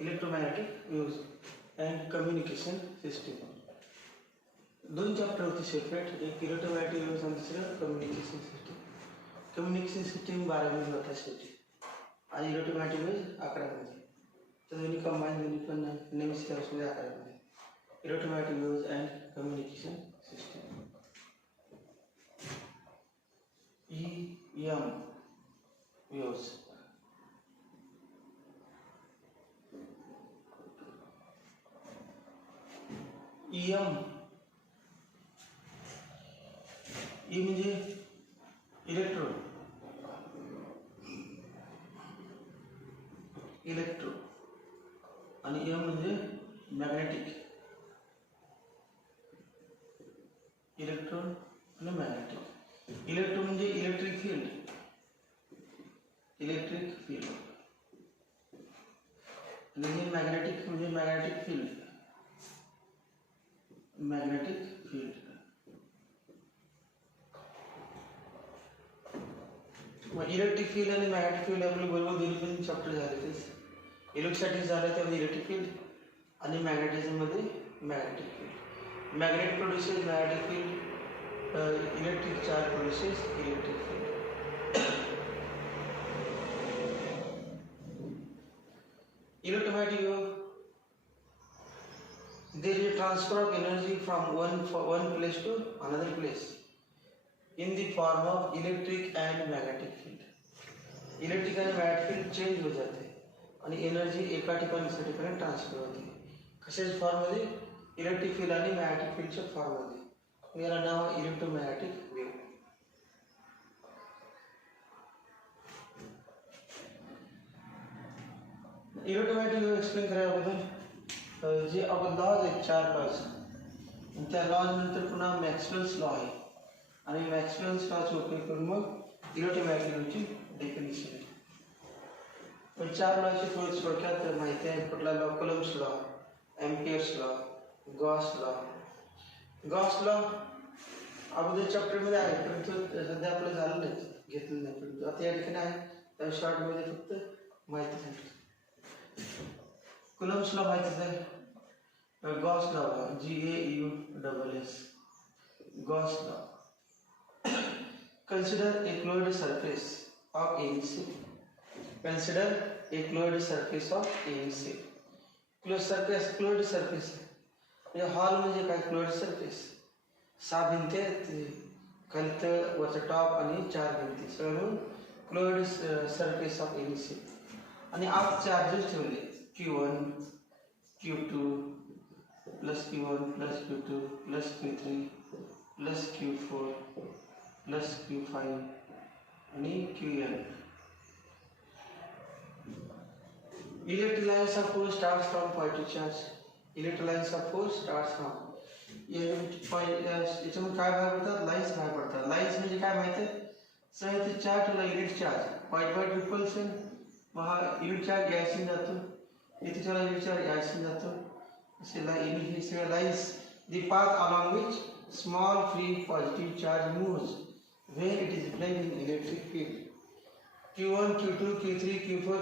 Electromagnetic waves and communication system. दोन chapter होते separate, एक इलेक्ट्रोमॅग्नेटिक वेव्ज आणि दुसरं कम्युनिकेशन सिस्टीम. कम्युनिकेशन सिस्टीम 12वी होता शेवटी आणि इलेक्ट्रोमॅग्नेटिक वेव्ज 11वी. तर दोन्ही कंबाईन, दोन्ही पण नवीन सिलेबसमध्ये 11वी. Electromagnetic waves and communication system. EM waves. EM E म्हणजे इलेक्ट्रो आणि एम म्हणजे मॅग्नेटिक. इलेक्ट्रॉन आणि मॅग्नेटिक. इलेक्ट्रो म्हणजे इलेक्ट्रिक फील्ड आणि मॅग्नेटिक म्हणजे मॅग्नेटिक फील्ड. मग इलेक्ट्रिक फील्ड आणि मॅग्नेटिक फील्ड आपले बरोबर दोन्ही पण चॅप्टर झाले. तेच इलेक्ट्रिसिटी झालं त्यामध्ये इलेक्ट्रिक फील्ड आणि मॅग्नेटिझम मध्ये magnetic field. Magnet produces magnetic field, electric charge produces electric field. Electromagnetic wave, there is a transfer of energy from one place to another place in the form of electric and magnetic field. Electric आणि magnetic field change होत जाते आणि energy एका ठिकाणी दुसऱ्या ठिकाणी transfer होते. कशाच्या फॉर्ममध्ये? इलेक्ट्रिक फील्ड आणि मॅग्नेटिक फील्डच्या फॉर्ममध्ये. याला नाव electromagnetic wave. Electromagnetic wave explain करायबद्दल जे आपण लॉज आहेत 4 लॉज, त्या लॉज नंतर पुन्हा मॅक्सवेल्स लॉ आहे आणि मॅक्सवेल्स लॉचा उपयोग करून मग इलेक्ट्रोमॅग्नेटिक वेव्हची डेफिनेशन आहे. पण 4 लॉची थोडक्यात माहिती आहे. कुठला law? Coulomb's law, Ampere's law, Gauss law. Gauss law अगोदर चॅप्टरमध्ये आहे परंतु सध्या आपलं झालं नाही, घेतलं नाही, परंतु आता या ठिकाणी आहे त्या शॉर्टमध्ये फक्त माहिती सांगितलं. कुलम्ब्स लॉ माहितीच आहे. Gauss law, GAUSS, Gauss law. Consider a closed surface of any shape. Consider a closed surface of any shape. Closed surface म्हणजे हॉल म्हणजे काय? Closed surface. 6 भिंती आहेत, खाली तर वरचा टॉप आणि 4 भिंती, सगळं मिळून closed surface of any shape. आणि आत चार्जेस ठेवले Q1, Q2 plus Q1 plus Q2 plus Q3 plus Q4 plus Q5 आणि Qn. Electric lines of force starts from point to charge. Electric lines of force starts from याच्यामध्ये काय बाहेर पडतात? Lines बाहेर पडतात. लाईन्स म्हणजे काय माहिती आहे? सर इथे चार्ज ठेवला, unit charge, point by repulsion. मग हा युनिट चार्ज यायसीन जातो, इथे ठेवला युनिट चार्ज यायसीन जातो. असे हे सगळे lines, the path along which small free positive charge moves when it is playing in electric field. Q1, Q2, Q3, Q4,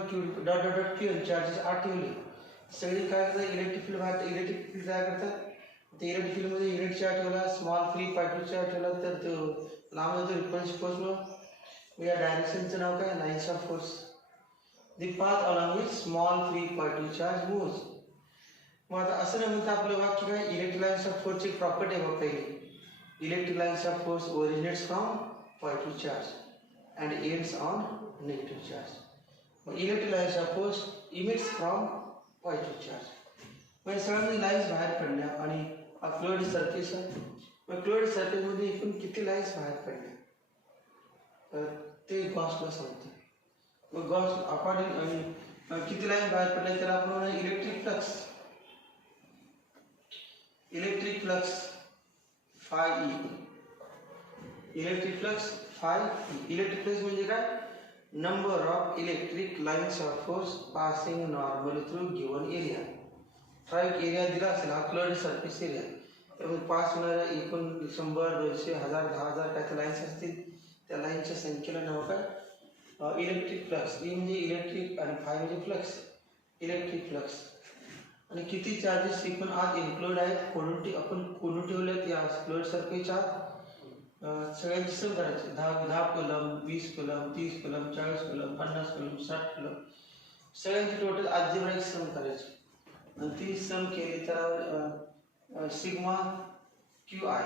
Qn charges आत ठेवले, सगळे काय करतात? इलेक्ट्रिक फील्ड बाहेर, इलेक्ट्रिक फील्ड काय करतात? ते इलेक्ट्रिक फील्डमध्ये युनिट चार्ज ठेवला, स्मॉल फ्री पॉझिटिव्ह चार्ज ठेवला, तर तो लांब जातो रिपल्शन फोर्समुळे. या डायरेक्शनचं नाव काय? Lines of force. The path along which small free positive charge moves. मग आता असं नाही म्हणतं आपलं वाक्य काय? इलेक्ट्रिक लाईन्स ऑफ फोर्सची प्रॉपर्टी आहे बघ पहिली. Electric lines of force originates from positive charge and ends on negative charge. Electric lines of force emits from positive charge. म्हणजे सगळ्यांनी लाईन्स बाहेर पडल्या आणि हा क्लोज्ड सरफेस आहे. मग क्लोज्ड सरफेसमध्ये एकूण किती लाईन्स बाहेर पडल्या तर ते गॉस लॉ सांगतो. मग गॉस अकॉर्डिंग आणि किती लाईन बाहेर पडल्या त्याला आपण म्हणूया electric flux. Electric flux phi E. Electric flux phi E. Electric flux म्हणजे काय? Number of electric lines of force passing normally through given area. ठराविक एरिया दिला असेल, हा क्लोज्ड सरफेस एरिया, त्यामुळे पास होणाऱ्या एकूण 100, 200, 1000, 10,000 काय त्या लाईन्स असतील, त्या लाईनच्या संख्येला नाव काय? Electric flux. ई म्हणजे इलेक्ट्रिक आणि phi म्हणजे फ्लक्स. इलेक्ट्रिक फ्लक्स आणि किती चार्जेस पण आज इन्क्लूड आहेत आपण कोणून ठेवलेत या फ्लोअर सर्किटच्या सगळ्यांची सम करायची 10 कलम 20 कलम 30 कलम 40 कलम 50 कलम 60 कलम सगळ्यांची टोटल अल्जेब्राइक सम करायची आणि ती सम केली तर sigma Q I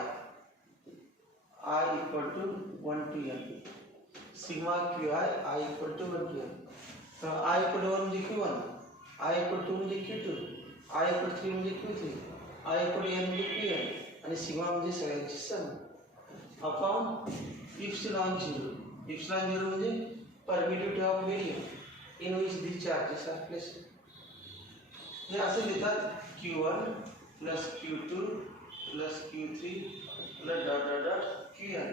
equal to 1 to n sigma Q I equal to 1 to n तर आय इक्वल टू 1 म्हणजे Q1 आय इक्वल टू म्हणजे Q2 आय इक्वल 3 म्हणजे Q3 आय इक्वल n म्हणजे Qn आणि सिग्मा म्हणजे सगळ्यांची सम अपॉन इप्सिलॉन 0 म्हणजे permittivity of medium in which the charges are placed हे असे लिहितात Q1 plus Q2 plus Q3 plus dot dot dot Qn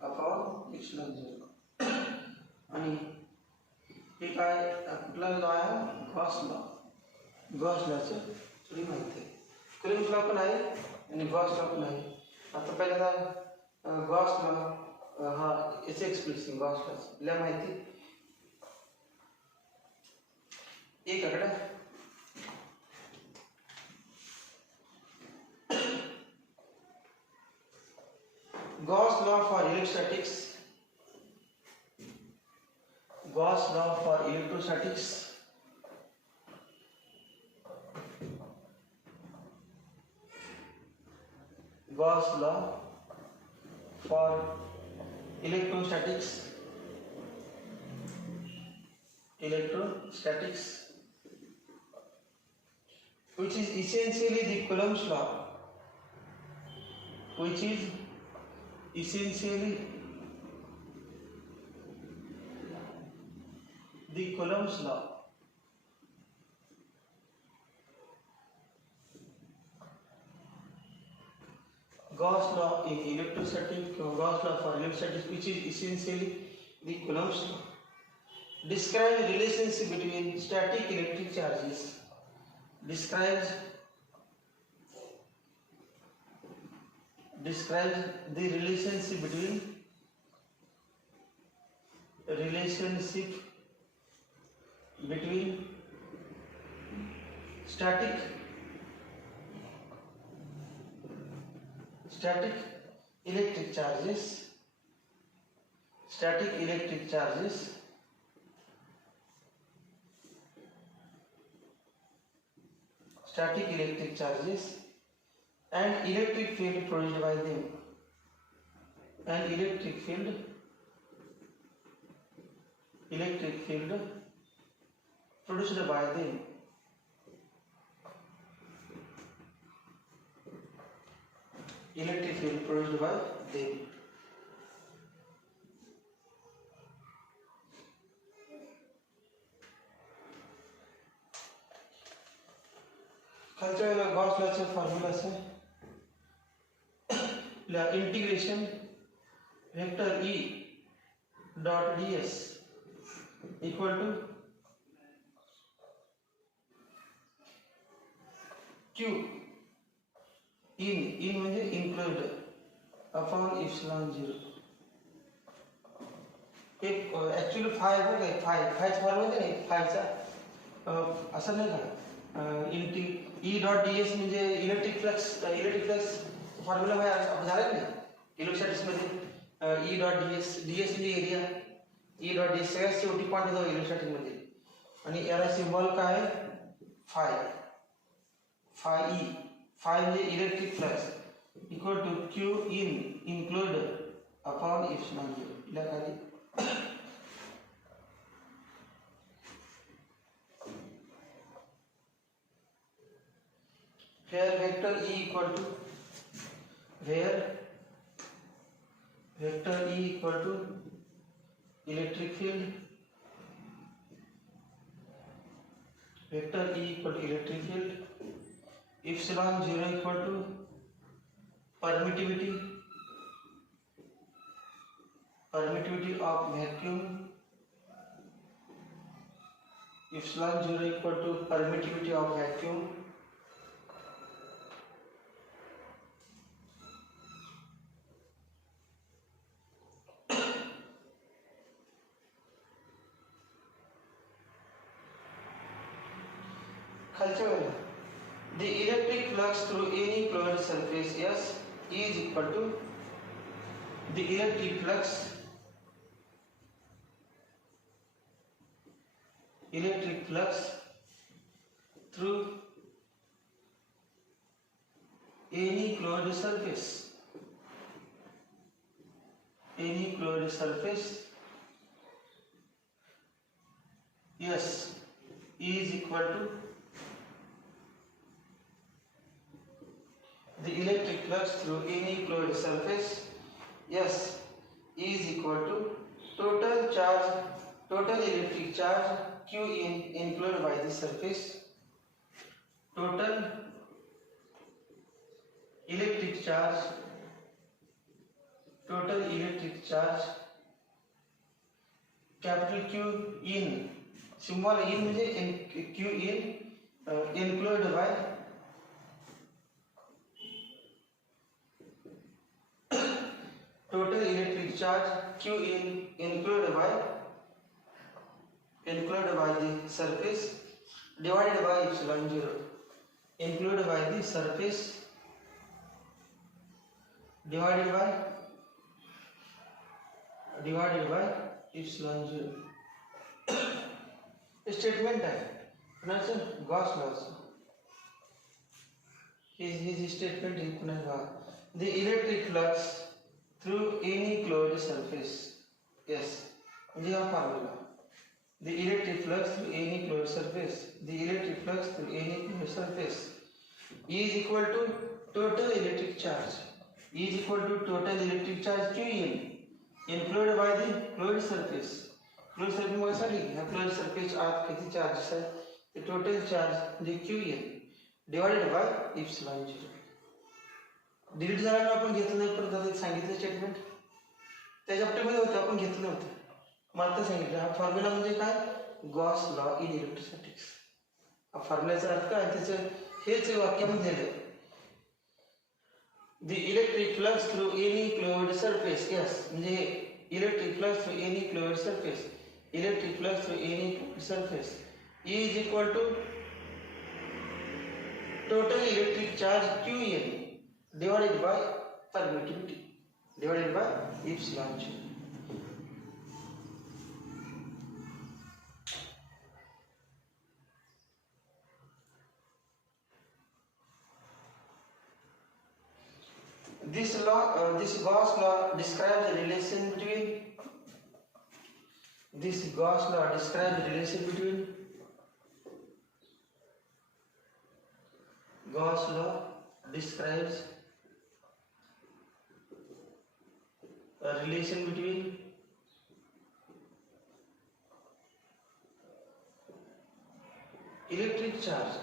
upon epsilon 0 आणि हे काय कुठला लॉ आहे गॉस लॉचं थोडी माहिती आहे कुलिंग्स लॉ पण आहे आणि गॉस लॉ पण आहे आता पहिल्यांदा गॉस लॉ हा याचे एक्सप्लेनेशन गॉस लॉ ला माहिती एक आकडा Gauss law for electrostatics Gauss law for electrostatics Gauss law for electrostatics which is essentially the Coulomb's law which is essentially the Coulomb's law Gauss law in electrostatics Gauss law for electrostatics which is essentially the Coulomb's law describes the relationship between static electric charges describes the relationship between static electric charges and electric field produced by them खालच्या Gauss लॉचे formula आहे integration vector E dot ds equal to Q in म्हणजे include upon epsilon 0 एक actually five बघ आहे five formula नाही फायचा असं नाही का ई डॉट डी एस म्हणजे इलेक्ट्रिक फ्लक्स फॉर्म्युला झाला नाही इलेक्ट्रोस्टॅटिक्स मध्ये ई डॉट डी एस म्हणजे area E dot D S सगळ्यात शेवटी पॉईंट येतो इलेक्ट्रोस्टॅटिक मध्ये आणि याला सिम्बॉल काय फाय म्हणजे electric flux equal to Q include upon epsilon 0 या खाली here vector E equal to electric field epsilon 0 equal to permittivity of vacuum epsilon 0 equal to permittivity of vacuum खालच्या वेळेला the electric flux through any closed surface S is equal to the electric flux through any closed surface S is equal to the electric flux through any closed surface S is equal to total electric charge Q enclosed by the surface, total electric charge capital Q in, small in म्हणजे Q in enclosed by total electric charge Q enclosed by the surface divided by epsilon 0, enclosed by the surface divided by epsilon 0. Statement आहे पुन्हा Gauss loss his statement is पुन्हा the electric flux through any closed surface yes म्हणजे हा formula the electric flux through any closed surface is equal to total electric charge Q enclosed by the closed surface मध्ये ह्या closed surface आत किती charges आहे ते total charge म्हणजे Qn divided by epsilon 0. Delete झाल्यानं आपण घेतलं नाही, परत आता सांगितलं स्टेटमेंट त्या चॅप्टरमध्ये होतं, आपण घेतलं नव्हतं. मग आता सांगितलं हा फॉर्म्युला म्हणजे काय, गॉस लॉ इन इलेक्ट्रोस्टॅटिक्स. हा फॉर्म्युल्याचा अर्थ काय, त्याचं हेच वाक्यामध्ये दिलं, the electric flux through any closed surface. Yes म्हणजे electric flux through any closed surface is equal to total electric charge Qn divided by permittivity divided by epsilon 0. This Gauss law describes the relation between Gauss law describes a relation between electric charge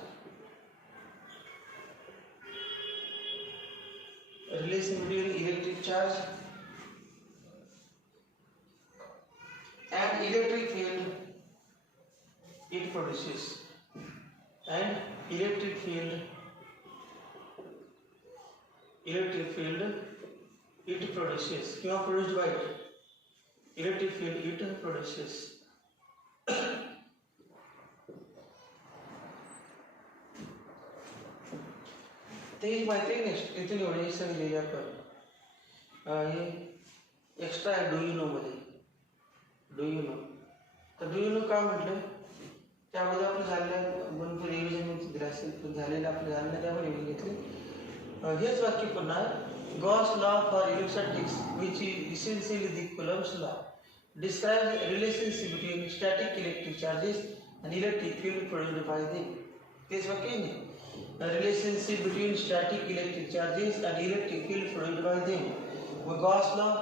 and electric field it produces, and electric field it produces किंवा produced by electric field it produces. ते माहिती आहे. Next इथे एवढे सांगितलेले आपण हे extra आहे डू यू नो मध्ये. तर डू यू नो का म्हटलं, त्यामध्ये आपण झालेलं म्हणून रिव्हिजन दिलं असेल, पण झालेलं आपलं झालं त्यामध्ये रिव्हिजन घेतली. हेच वाक्य पुन्हा, Gauss law for electrostatics which is essentially the Coulomb's law describes relationship between static electric charges and electric field produced by them. तेच वाक्य आहे ना, relationship between static electric charges and electric field produced by them. Gauss law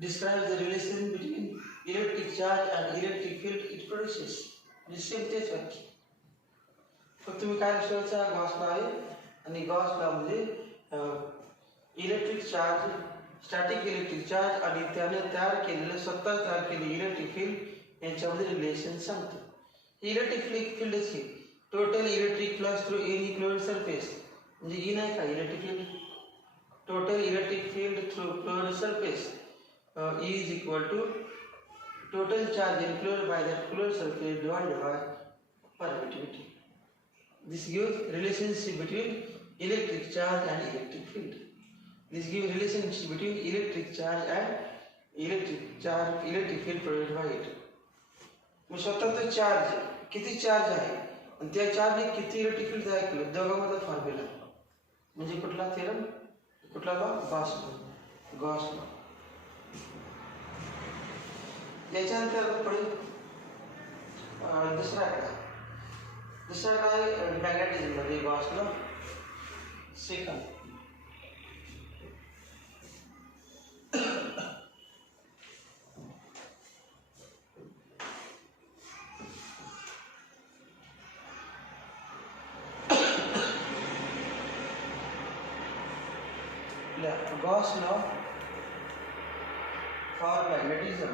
describes the relation between electric charge and electric field it produces. Same तेच वाक्य, फक्त तुम्ही काय लक्षात, गॉस लॉ आहे आणि गॉस लॉ म्हणजे electric charge, static electric charge आणि त्याने स्वतः तयार केलेले इलेक्ट्रिक फील्ड यांच्यामध्ये रिलेशन सांगतो. इलेक्ट्रिक फील्डच की total electric flux through any closed surface म्हणजे ई नाही का electric field, total electric field through closed surface is equal to total charge enclosed by that closed surface divided by permittivity. This gives relationship between electric charge and electric field. This gives relationship between electric charge and electric field produced by it. मग स्वतःचा charge किती charge आहे आणि त्या चार्जने किती electric field तयार केलं दोघांमधला फॉर्म्युला म्हणजे कुठला थेरम कुठला लॉ गॉस लॉ. याच्यानंतर पुढे दुसरा काय मॅग्नेटिझम मध्ये Gauss law. Second Gauss law for magnetism.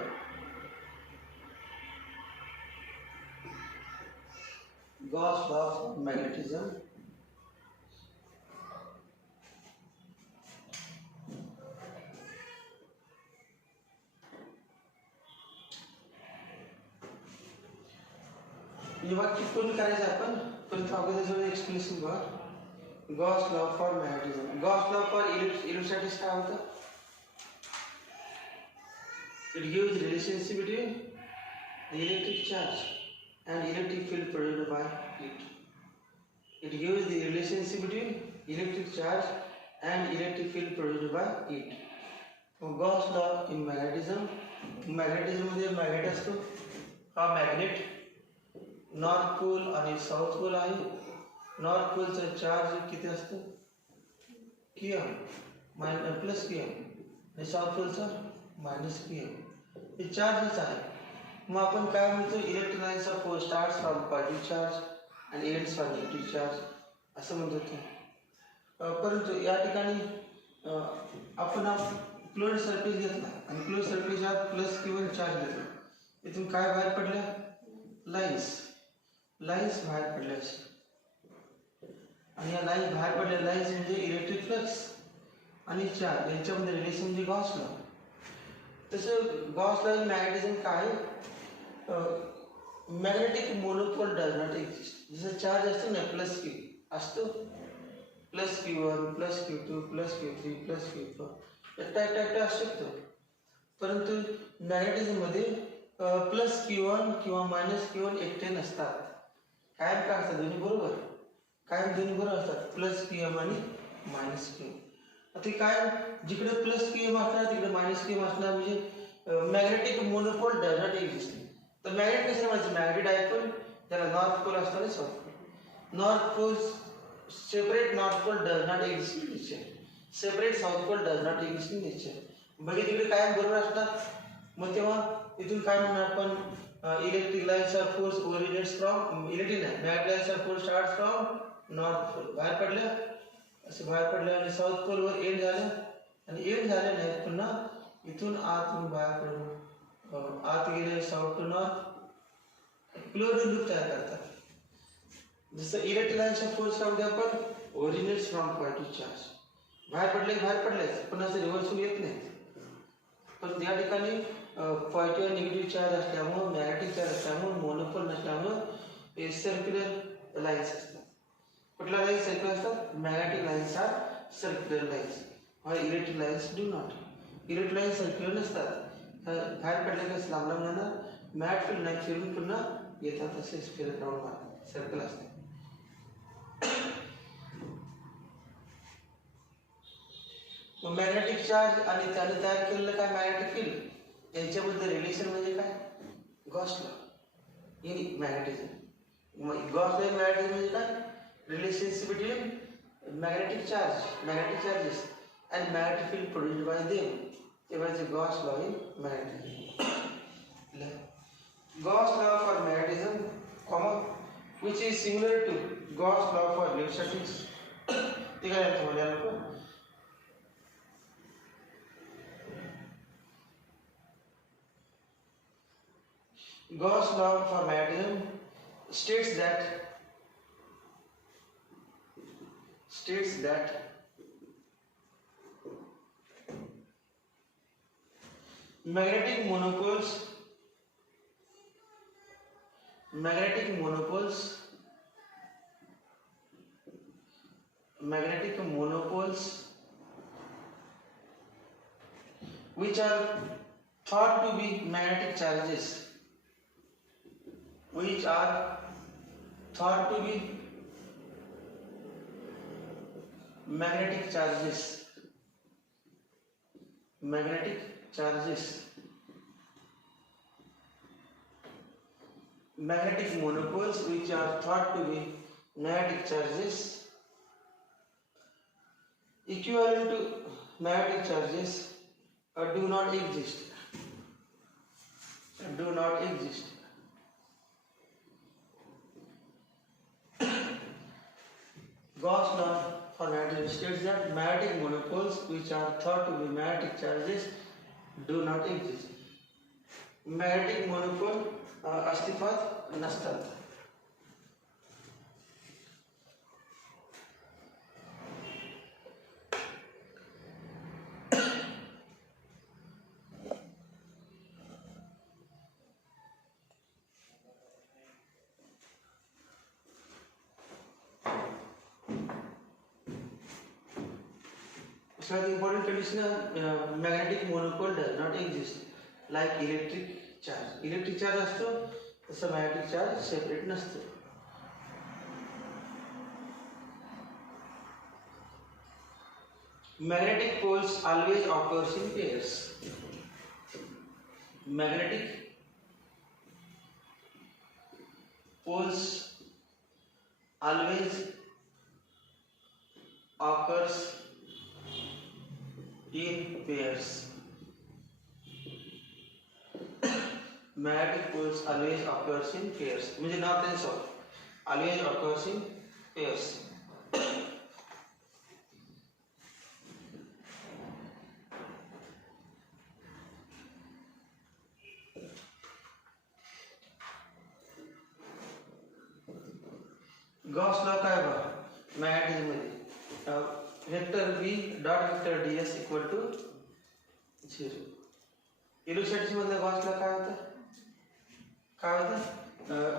Gauss law for magnetism. जेव्हा कितून करायचं आपण परत अगोदर एक्सप्लेनेशन बघा. Gauss law for magnetism. Gauss law for electrostatic काय होतं? It gives the relationship between the electric charge and electric field produced by it. It gives the relationship between electric charge and electric field produced by it. Gauss law in magnetism. Magnetism मध्ये magnet असतो. हा magnet north pole आणि south pole आहे. North पोलचा charge किती असतो Km plus Km आणि south पोलचा minus Km. हे चार्जच आहे. मग आपण काय म्हणतो electrons of starts from positive charge and ends from negative charge असं म्हणतो. परंतु या ठिकाणी आपण क्लोज सरफेस घेतला आणि क्लोज सरफेसवर प्लस Q1 चार्ज घेतला. इथून काय बाहेर पडल्या लाईन्स बाहेर पडल्या आणि या लाईन्स बाहेर पडल्या लाईन्स म्हणजे इलेक्ट्रिक फ्लक्स आणि चार्ज यांच्यामध्ये रिलेशन म्हणजे गॉस लॉ. तसं गॉस लॉ इन मॅग्नेटिझम काय magnetic monopole does not exist. जसं चार्ज असतो ना प्लस Q असतो plus Q1 plus Q2 plus Q3 plus Q4 एकटा असू शकतो. परंतु मॅग्नेटिझम मध्ये प्लस Q1 किंवा मायनस Q1 एकटे नसतात. कायम काय असतात दोन्ही बरोबर असतात प्लस Qm आणि मायनस Qm. आता कायम जिकडे प्लस Qm असणार तिकडे मायनस Qm असणार म्हणजे magnetic monopole does not exist. तर मॅग्नेट कसं म्हणायचं मॅग्नेट डायपोल त्याला नॉर्थ पोल असणार आणि south pole. North pole separate north pole does not exist in nature. Separate south pole does not exist in nature. म्हणजे तिकडे कायम बरोबर असणार. मग तेव्हा इथून काय म्हणणार आपण electric lines of force originates from electric magnetic lines of force starts from north pole बाहेर पडल्या आणि साऊथ पोल वर एंड झालं आणि एंड झाल्याने पुन्हा इथून आतून बाहेर पडून आत गेले south to north close loop तयार करतात. जसं इलेक्ट्रिक लाईन्स ऑफ फोर्स काय म्हणतो आपण ओरिजिनेट्स फ्रॉम पॉझिटिव्ह चार्ज. बाहेर पडले पण असं रिव्हर्स होऊन येत नाही. पण या ठिकाणी पॉझिटिव्ह निगेटिव्ह चार्ज असल्यामुळे मॅग्नेटिक चार्ज असल्यामुळे मोनोपोल नसल्यामुळे सर्क्युलर लाईन्स असतात. कुठल्या लाईन्स सर्क्युलर असतात magnetic lines are circular lines और electric lines do not. Electric lines circular नसतात. बाहेर पडले कसं लांब जाणार मॅट फील्ड नाही फिरून पुन्हा येतात असे फिरत राऊंड मारतात सर्कल असतात. मॅग्नेटिक चार्ज आणि त्याने तयार केलेलं काय मॅग्नेटिक फील्ड यांच्याबद्दल रिलेशन म्हणजे काय Gauss law in magnetism. Gauss law in magnetism म्हणजे काय relationship between magnetic charges and magnetic field produced by them. It was the Gauss law in magnetism. Gauss law for magnetism, which is similar to Gauss law for electrostatics. Gauss law for magnetism states that magnetic monopoles magnetic monopoles which are thought to be magnetic charges, which are thought to be magnetic charges, magnetic charges, magnetic monopoles which are thought to be magnetic charges equivalent to magnetic charges do not exist. Do not exist. Gauss law for magnetism states that magnetic monopoles which are thought to be magnetic charges do not exist. Magnetic monopole अस्तित्वात नसतात. So the important condition magnetic monopole does not exist like electric charge. Electric charge असतो तसं magnetic charge separate नसतो. Magnetic poles always occurs in pairs. Magnetic poles always occurs in pairs. Magnetic poles always occurs in pairs. म्हणजे north and south. Always occurs in pairs. Gauss law काय बघा magnetism मध्ये vector B dot vector ds equal to 0. Electricity मधला Gauss law काय होता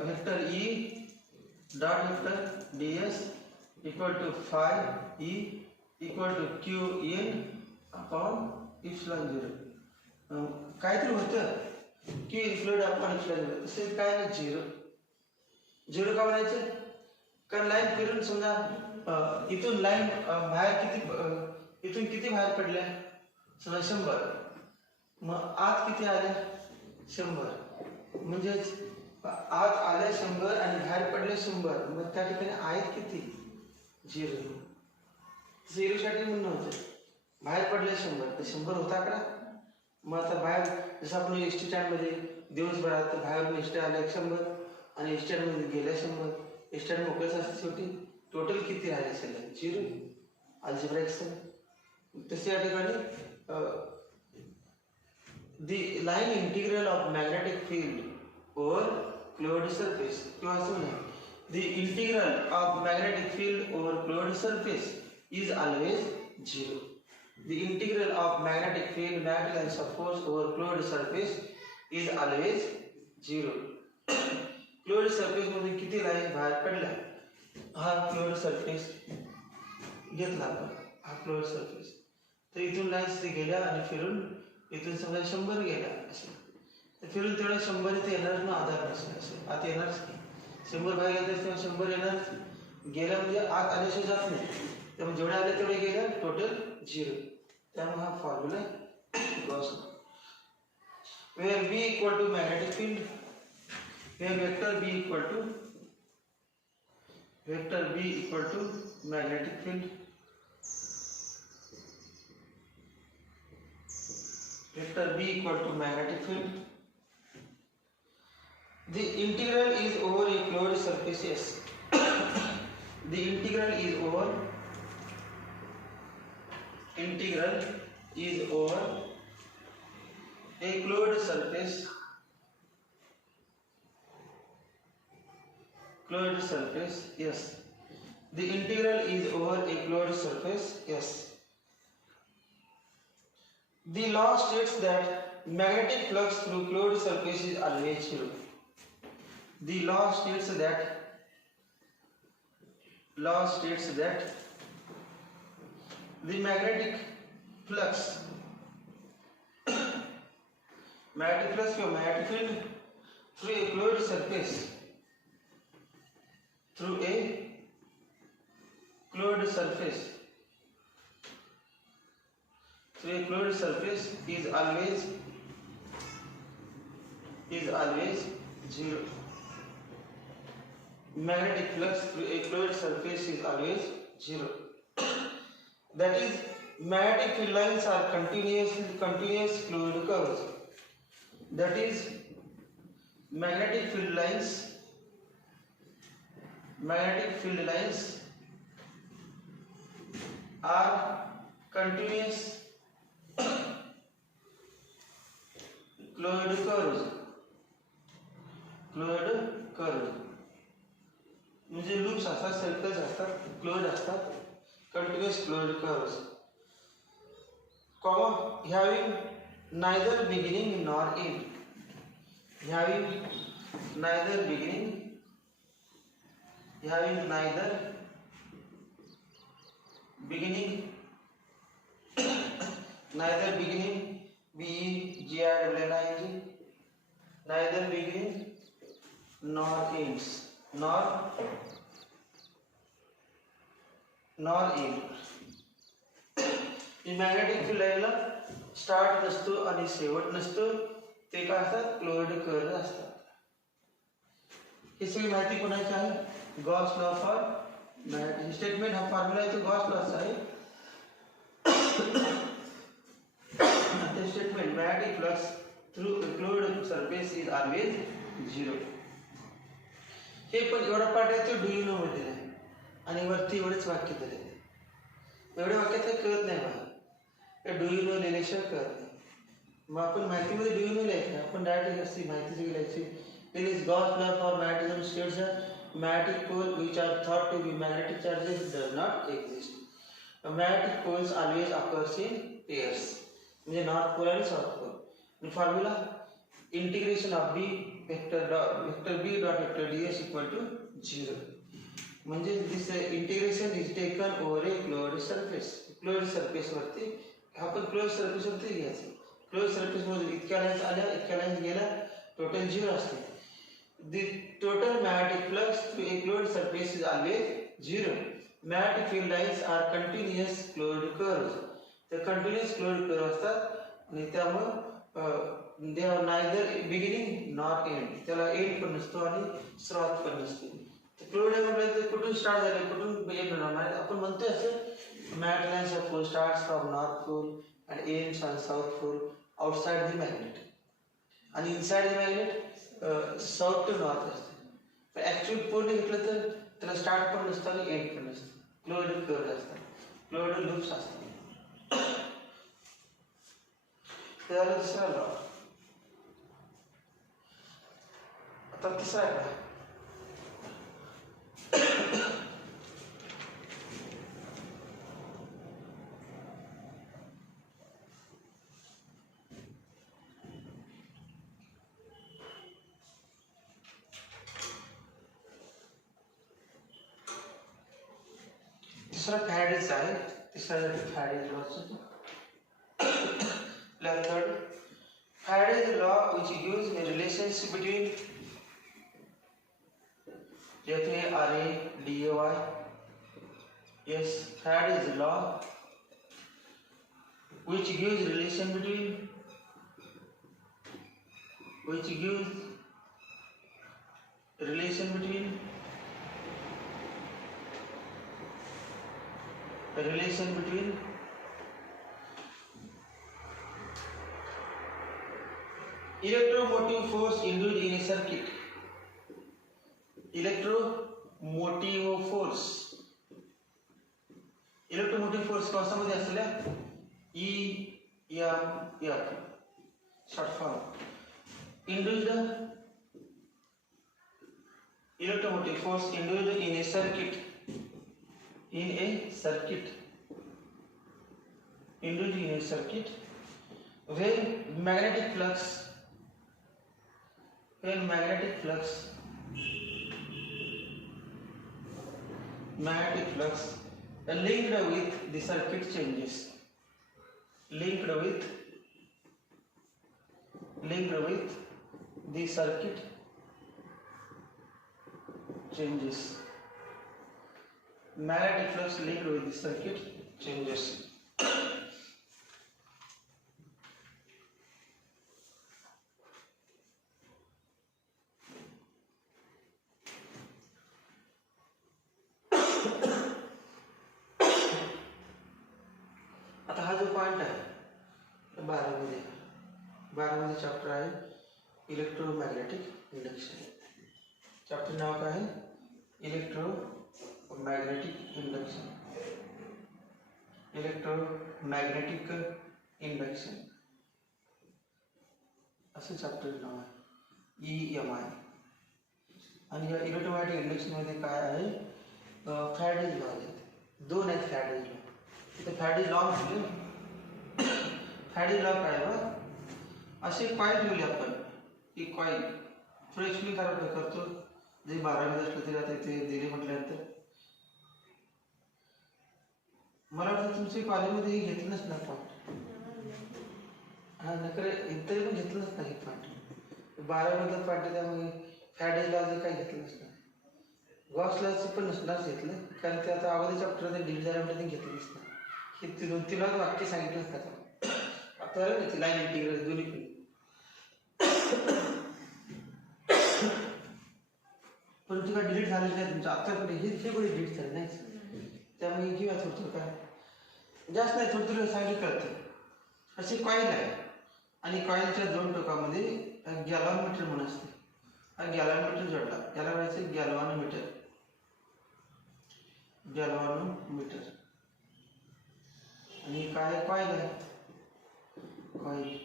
vector E dot vector ds equal to phi E equal to q n upon epsilon 0. काहीतरी होतं q इन्फ्लुएड upon epsilon 0 तसे काय नाही 0 का बनायचं कारण लाईन फिरून समजा इथून लाईन बाहेर इथून किती बाहेर पडल्या समजा 100 मग आत किती आल्या 100 म्हणजेच आत आल्या 100 आणि बाहेर पडले 100 मग त्या ठिकाणी आहेत किती 0 साठी म्हणणं होतं बाहेर पडले 100 तर 100 होता का मग आता बाहेर जसं आपण एस टी स्टँड मध्ये दिवसभरात बाहेरून एस टी आल्या 100 आणि एस स्टँड मध्ये गेल्या 100 स्टँड मोकळच असते शेवटी टोटल किती राहिले असेल 0 अल्जेब्राइक सम. तसे या ठिकाणी the line integral of magnetic field over fluid surface किंवा असं नाही the integral of magnetic field over fluid surface is always 0. The integral of magnetic field magnetic lines of force over fluid surface is always 0. Fluid surface मध्ये किती line बाहेर पडल्या हा fluid surface घेतला आपण हा फ्लुइड सरफेस तर इथून लाईन्स ते गेल्या आणि फिरून इथून समजा 100 गेल्या असे तर फिरून तेवढ्या 100 इथे येणार ना आधार नसेल असे आता येणारच की 100 बाहेर गेले तेव्हा 100 येणार गेल्या म्हणजे आत आल्याशिवाय जात नाही त्यामुळे जेवढे आले तेवढे गेल्या टोटल 0. त्यामुळे हा formula Gauss where B equal to magnetic field where vector B equal to magnetic field vector B equal to magnetic field the integral is over a fluid surface yes the integral is over a fluid surface yes the integral is over a fluid surface yes the law states that magnetic flux through fluid surface is always 0. The law states that the magnetic flux or magnetic field through a fluid surface through a fluid surface is always zero. Magnetic flux through a fluid surface is always zero. That is, magnetic field lines are continuous fluid curves. That is, magnetic field lines are continuous fluid curves. म्हणजे loops असतात, circles असतात, fluid असतात, continuous fluid curves, comma having neither beginning nor end. Having neither beginning B-E-G-I-N-N-I-N-G, neither beginning nor ends, nor end. Magnetic field लाईनला start नसतो आणि शेवट नसतो, ते काय असतात, फ्लुइड कर्व असतात. ही सगळी माहिती कोणाची आहे? Gauss law for magnetic statement. हा फॉर्म्युला आहे तो गॉस लॉचा आहे. ते statement magnetic flux through fluid surface is always zero. हे पण एवढा पार्ट आहे तो डू यू नो मध्ये आहे आणि वरती एवढेच वाक्य दिले. एवढ्या वाक्यात काही कळत नाही मला, डू यू नो लिहिल्याशिवाय कळत नाही. मग आपण माहितीमध्ये डू यू नो लिहायचं, आपण डायरेक्ट असते माहिती लिहायची. There is Gauss law for magnetism states that magnetic pole which are thought to be magnetic charges does not exist. Magnetic poles always occurs in pairs. म्हणजे नॉर्थ पोल आणि south pole. Formula integration of B vector B dot vector ds equal to 0. म्हणजे this integration is taken over a fluid surface. Fluid surface वरती आपण fluid surface वरती घ्यायचं. Fluid surface मध्ये इतक्या lines आल्या, इतक्या लाईन्स गेल्या, टोटल 0 असते. The total magnetic flux through a fluid surface is always 0. Magnetic field lines are continuous fluid curves. The continuous fluid curve असतात आणि त्यामुळे they are neither beginning nor end. त्याला end पण नसतो आणि सुरुवात पण नसते. फ्लुइड आहे म्हटलं तर कुठून स्टार्ट झाले, कुठून एंड होणार. आपण म्हणतोय असं magnetic lines of pole starts from north pole and ends on south pole outside the magnet. आणि inside the magnet south to north असते. पण ऍक्च्युअल पूर्ण घेतलं तर त्याला स्टार्ट पण नसतं आणि एंड पण नसतं. फ्लुइड कर्व असतात, फ्लुइड लूप्स असतात. त्याला दुसरा लॉ. आता तिसरा आहे. तीसरा फॅराडेज आहे. तिसरा Faraday's law. Third Faraday's law which gives a relationship between F-A-R-A-D-A-Y. Yes, Faraday's law which gives relation between electromotive force induced in a circuit. Electromotive force कशामध्ये असल्या EMF short form. Induced electromotive force induced in a circuit. When magnetic flux linked with the circuit changes. Linked with the circuit changes. Magnetic flux linked with the circuit changes. आता हा जो point आहे 12 chapter आहे electromagnetic induction. Chapter नाव काय आहे? Electromagnetic induction. Electromagnetic induction असं chapter नाव आहे, EMI. आणि या इलेक्ट्रोमॅग्नेटिक इंडक्शन मध्ये काय आहे? फॅराडेज लॉ आहेत, दोन आहेत फॅराडेज लॉ. इथे फॅराडेज लॉ म्हणजे फॅराडेज लॉ काय बघ, असे कॉईल ठेवली आपण, ही कॉईल थोडी एक्सप्लेन करतो. जे 12वीत असलं तरी आता इथे दिले म्हटल्यानंतर मला वाटतं तुमच्या कॉलेजमध्ये हे घेतलं नसणार पॉईंट. हा नकर तरी पण घेतलं नसणार हे पॉईंट. 12वीमधलं पॉईंट त्यामुळे फॅराडेज लॉ काही घेतलं नसणार. गॉस लॉचं पण नसणारच घेतलं, कारण ते आता अगोदर चॅप्टरमध्ये डील झाल्यामुळे ते घेतलं नसणार. हे तिला वाक्य सांगितलं असतात आता लाईन इंटिग्रल दोन्ही पण. पण तुला डिलीट झालेलं नाही तुमचं आत्ताकडे, हे कोणी डिलीट झालं नाही. त्यामुळे किंवा थोडं काय जास्त नाही, थोडं सांगितलं कळतं. अशी कॉईल आहे आणि कॉईलच्या दोन टोकामध्ये गॅलॉनमीटर म्हणून असते. हा गॅलॉनमीटर जोडला, याला म्हणायचं गॅलव्हॅनोमीटर. आणि काय कॉईल आहे, कॉईल.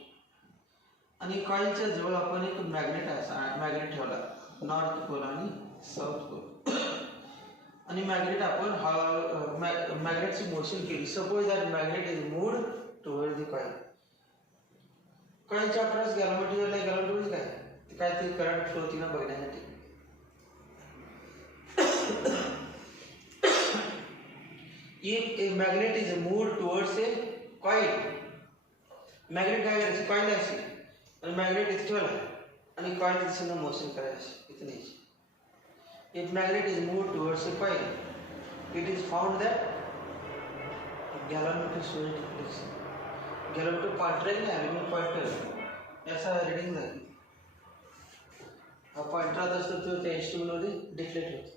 आणि कॉईलच्या जवळ आपण एक मॅग्नेट आहे, मॅग्नेट ठेवला, नॉर्थ पोल आणि साऊथ पोल. आणि मॅग्नेट आपण मॅग्नेटची मोशन केली. Suppose that magnet is moved toward the coil. कॉईलच्या अक्रॉस गॅलव्हॅनोमीटरला गॅलव्हॅनोमीटर काय ते करंट फ्लो होती ना बघण्यासाठी. If a magnet is moved towards a coil, magnet काय करायची, कॉईल अशी आणि मॅग्नेट इथे ठेवला आणि कॉईल दिशेने मोशन करायची इथे न्यायची. If magnet is moved towards a coil, it is found that galvanometer shows deflection. Galvanometer pointer नाही, अल्युमिनियम पॉइंटर याचा रीडिंग झाली. हा पॉइंटर असतो तो त्या इंस्ट्रुमेंटमध्ये डिफ्लेक्ट होतो.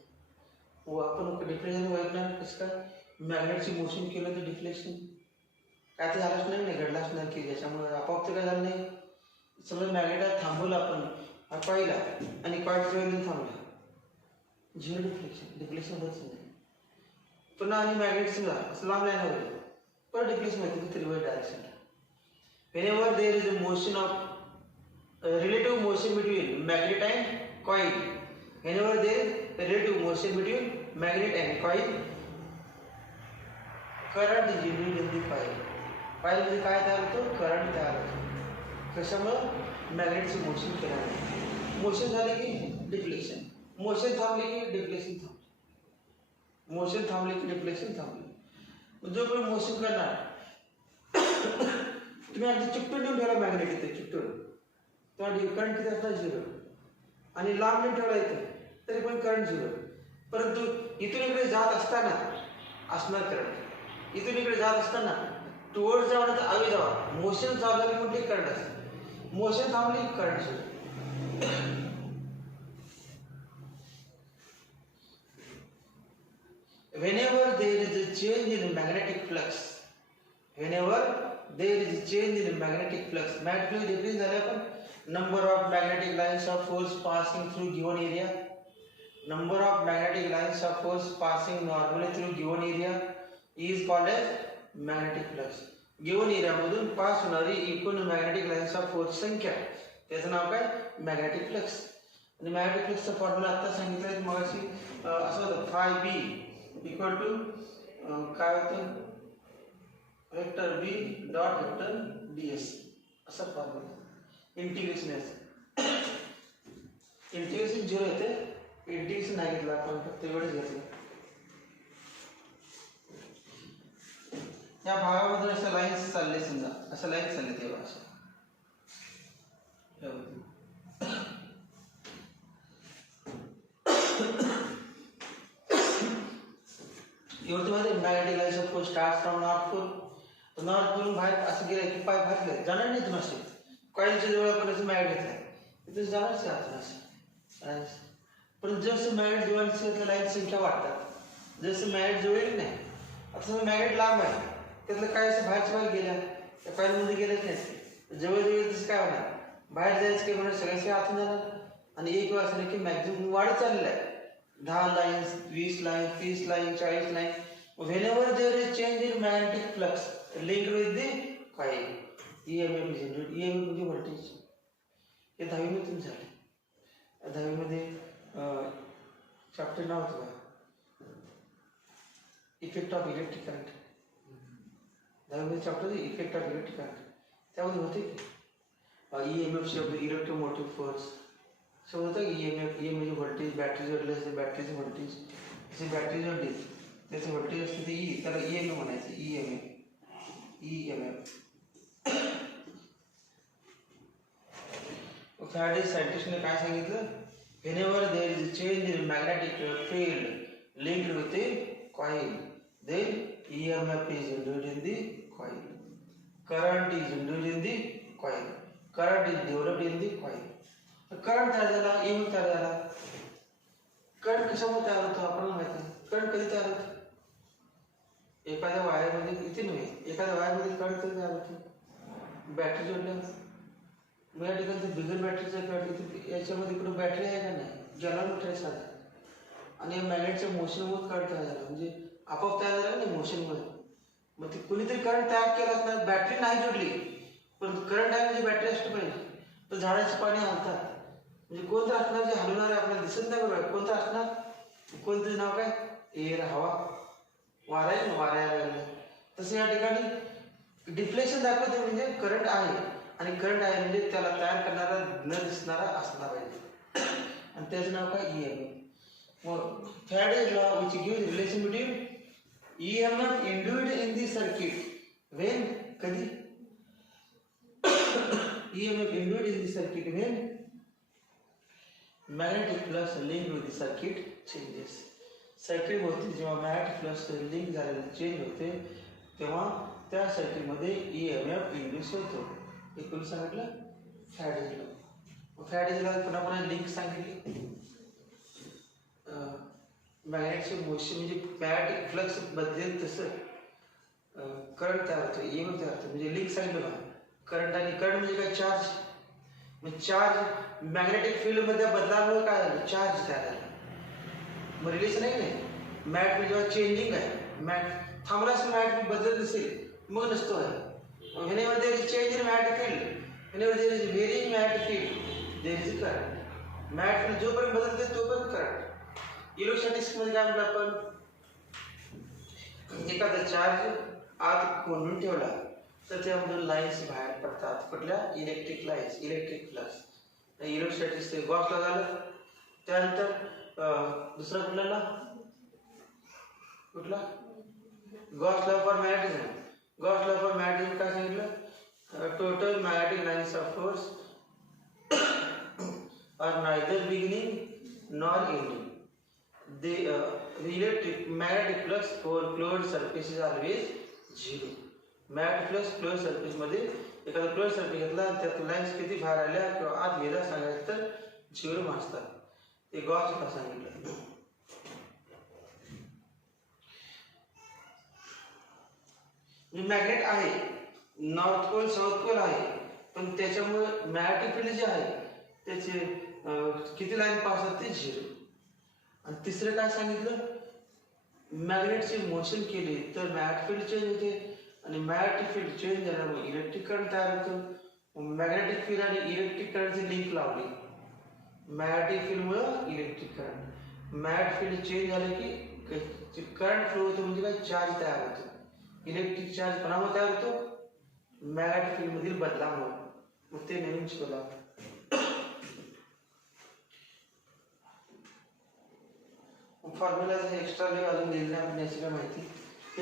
आपण डिफ्लेक्शन ओळखणार कसं काय? मॅग्नेटची मोशन केलं तर डिफ्लेक्शन काय ते झालंच नाही, घडलाच नाही की ज्याच्यामुळे आपोआप ते काय झालं नाही. समजा मॅग्नेट थांबवलं आपण हा कॉईल आणि कॉईलच्या वेळेला थांबला, झिरो डिफ्लेक्शन होत नाही. पुन्हा आणि मॅग्नेट समजा असं लांब लाईन होईल, परत डिफ्लेक्शन होते की रिव्हर्स डायरेक्शनला. Whenever there is a motion of relative motion between magnet and coil. Whenever there is relative motion between magnet and coil, current is generated in the coil. Coil मध्ये काय तयार होतो? Current तयार होतो. कशामुळे? मॅग्नेटचं मोशन केल्यामुळे. Motion झाले की डिफ्लेक्शन, मोशन थांबले की डिफ्लेक्शन थांबले, मोशन थांबले की डिफ्लेक्शन थांबले. जो पण मोशन करणार तुम्ही अगदी चिकटून ठेवून ठेवला मॅग्नेट इथे चिकटून, करंट किती असणार? झिरो. आणि लांब नाही ठेवला येते तरी पण करंट झिरो. परंतु इथून इकडे जात असताना असणार करंट, इथून इकडे जात असताना टुवर्ड्स जावं तर आवे जावा, मोशन चालू झाली कुठली करंट असते, मोशन थांबली current zero. Whenever there is a change in magnetic flux, whenever there is a change in magnetic flux, magnetic flux decrease झाले आपण. Number of magnetic lines of force passing through given area, number of magnetic lines of force passing normally through given area is called as magnetic flux. given area मधून pass होणारी एकूण magnetic lines of force संख्या त्याचं नाव काय? magnetic flux. आणि magnetic flux चा formula आता सांगितलं आहे मगाशी असं होतं, phi b equal to काय होतं, vector b dot vector ds असा फॉर्म्युला. इंटिग्रेशन इंटिग्रेशन झिरो येते, इंटिग्रेशन नाही घेतलं आपण, फक्त एवढंच घेतलं. या भागामध्ये अशा लाईन्स चालले, समजा अशा लाईन्स चालले तेव्हा अशा एवढं magnetic lines of course start from north pole. North pole बाहेर असं गेलं की पाय घातले जाणार नाही तुम्ही असे कॉईलच्या जवळ आपण मॅग्नेट घेतलाय तिथे जाणारच आहे आतून असं. पण जसं मॅग्नेट जवळ लाईन संख्या वाढतात, जसं मॅग्नेट जवळ नाही, आता समजा मॅग्नेट लांब आहे त्यातलं काय असं बाहेरच्या बाहेर गेल्या त्या कॉईलमध्ये गेलंच नाही, जवळ तसं काय होणार, बाहेर जायचं काही म्हणून सगळ्यांशी आतून जाणार. आणि एक वेळ असं की मॅक्झिमम वाढत चाललेलं आहे, 10 lines, 20 line, 30 line, 40 line. Whenever there is change in magnetic flux linked with the coil, EMF is generated. EMF म्हणजे व्होल्टेज. हे 10वी मध्ये तुम्ही झाले. 10वी मध्ये चॅप्टर नाव होतं का, इफेक्ट ऑफ इलेक्ट्रिक करंट. 10वी मध्ये chapter effect of electric current, त्यामध्ये होते की EMF शब्द इलेक्ट्रोमोटिव्ह फोर्स असं होतं की EMF म्हणजे व्होल्टेज, बॅटरी जोडली असते बॅटरीचं व्होल्टेज, जशी बॅटरी जोडली त्याचं व्होल्टेज असते ते त्याला EMF म्हणायचं. EMF फॅराडे सायंटिस्टने काय सांगितलं, whenever there is a change in magnetic field linked with a coil, then EMF is induced in the coil. Current is induced in the coil. Current is developed in the coil. Current तयार झाला, EMF तयार झाला. Current कशामुळे तयार होतो आपल्याला माहिती आहे. करंट कधी तयार होतो, एखाद्या वायरमध्ये, इथे नव्हे, एखाद्या वायरमध्ये करंट कधी तयार होतो, बॅटरी जोडल्यावर. मग या ठिकाणी बिगर बॅटरीचं करंट इथे याच्यामध्ये इकडे बॅटरी आहे का नाही, गॅलॉनमीटर आहे साधा, आणि मॅग्नेटच्या मोशनमुळे करंट तयार झाला, म्हणजे आपोआप तयार झाला नाही मोशनमुळे. मग ते कुणीतरी करंट तयार केला असणार, बॅटरी नाही जोडली पण करंट आहे म्हणजे बॅटरी असली पाहिजे. तर झाडाची पाणी हलतात म्हणजे कोणतं असणार जे हलवणार आहे आपल्याला दिसत नाही, बरोबर, कोणतं असणार, कोणतं नाव काय, एअर, हवा, वारा आहे ना, वारा यायला लागलं. तसं या ठिकाणी डिफ्लेक्शन दाखवते म्हणजे करंट आहे, आणि करंट आहे म्हणजे त्याला तयार करणारा न दिसणारा असला पाहिजे, आणि त्याचं नाव काय, EMF. मग Faraday's law which gives relation between EMF induced in the circuit when, कधी, EMF induced in the circuit when magnetic flux linked with the circuit changes. Circuit होती जेव्हा मॅग्नेटिक फ्लक्स लिंक झालेला चेंज होते तेव्हा त्या सर्किटमध्ये EMF induce होतो. हे कोणी सांगितलं, फॅराडेज लॉ. फॅराडेज लॉ पुन्हा लिंक सांगितली, मॅग्नेटचे मोशन म्हणजे मॅग्नेटिक फ्लक्स बदलेल तसं करंट तयार होतो, EMF तयार होतो, म्हणजे लिंक सांगितलं बघा. करंट आणि करंट म्हणजे काय, चार्ज. मग चार्ज मॅग्नेटिक फील्ड मध्ये बदलामुळे काय झालं, चार्ज तयार झाला. मग रिलेशन आहे नाही, मॅग्नेट जेव्हा चेंजिंग आहे, मॅग्नेट थांबला असेल, मॅग्नेट बदलत नसेल मग नसतो आहे. whenever there is change in magnetic field, whenever there is varying magnetic field, there is current. magnetic field जोपर्यंत बदलते तोपर्यंत करंट. इलेक्ट्रोस्टॅटिक्स मध्ये काय म्हणतो आपण, एखादा चार्ज आत कोंडून ठेवला तर त्यामधून लाईन्स बाहेर पडतात, कुठल्या, electric lines, electric flux. Electrostatics ते गॉस लॉ झालं. त्यानंतर दुसरा कुठला, Gauss law for magnetism. Gauss law for magnetism काय सांगितलं, total magnetic lines of force are neither beginning nor ending. The electric magnetic flux over closed surface is always 0. magnetic flux closed surface मध्ये एखादा closed surface घेतला त्यात lines किती बाहेर आल्या किंवा आत गेल्या सांगायचं तर 0 असतात. ते गॉस लॉ सांगितलं. मॅग्नेट आहे, नॉर्थ पोल साऊथ पोल आहे, पण त्याच्यामुळे मॅग्नेटिक फील्ड जे आहे त्याचे किती लाईन पास होतात ते 0. आणि तिसरं काय सांगितलं, मॅग्नेटचे मोशन केले तर मॅग्नेटिक फील्ड चेंज होते, आणि मॅग्नेटिक फील्ड चेंज झाल्यामुळे इलेक्ट्रिक करंट तयार होतो. मॅग्नेटिक फील्ड आणि इलेक्ट्रिक करंटची लिंक लावली, मॅग्नेटिक फील्डमुळे electric current. Magnetic field change झालं की करंट फ्लो होतो, म्हणजे काय, चार्ज तयार होतो. इलेक्ट्रिक चार्ज कोणामुळे तयार होतो, मॅग्नेटिक फील्ड मधील बदलामुळे. मग ते नवीन शिकवलं. फॉर्म्युला एक्स्ट्रा अजून दिलेला आपण याची काय माहिती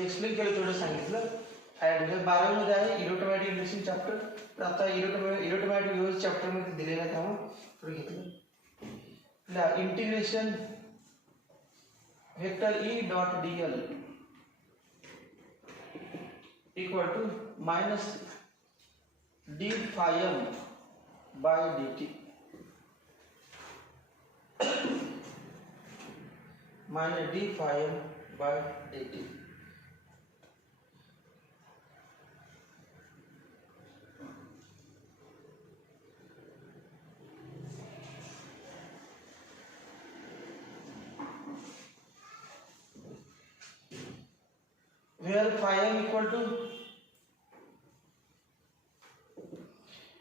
एक्सप्लेन केलं, थोडं सांगितलं. 12 मध्ये आहे इलेक्ट्रोमॅग्नेटिक इंडक्शन चॅप्टर. तर आता इलेक्ट्रोमॅग्नेटिक वेव्हज चॅप्टर मध्ये दिलेला आहे त्यामुळे पुढे घेतलं. Integration vector E dot dl equal to minus d phi m by dt minus d phi m by dt. Where phi m equal to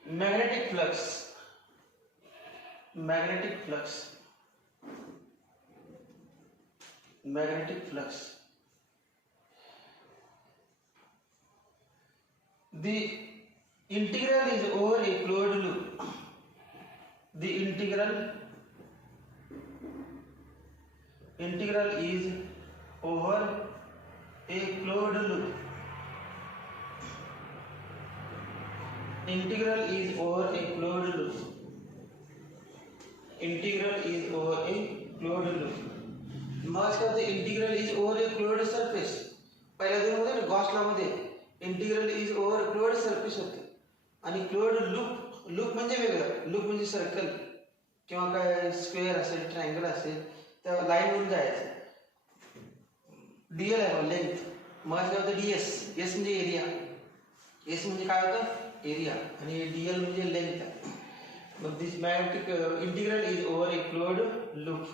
magnetic flux. The integral is over a closed loop. The integral is over a closed loop. Integral is over a closed loop. मग काय ते integral is over a closed surface. पहिल्या दोन मध्ये Gauss law मध्ये integral is over closed surface होते आणि closed loop म्हणजे वेगळं. लूप म्हणजे सर्कल किंवा काय स्क्वेअर असेल, ट्रायंगल असेल, त्या लाईन वरून जायचं. डीएल आहे लेंथ. मग काय होतं डीएस. एस म्हणजे एरिया. एस म्हणजे काय होतं एरिया आणि डीएल म्हणजे लेंथ. मग this magnetic integral is over a closed loop.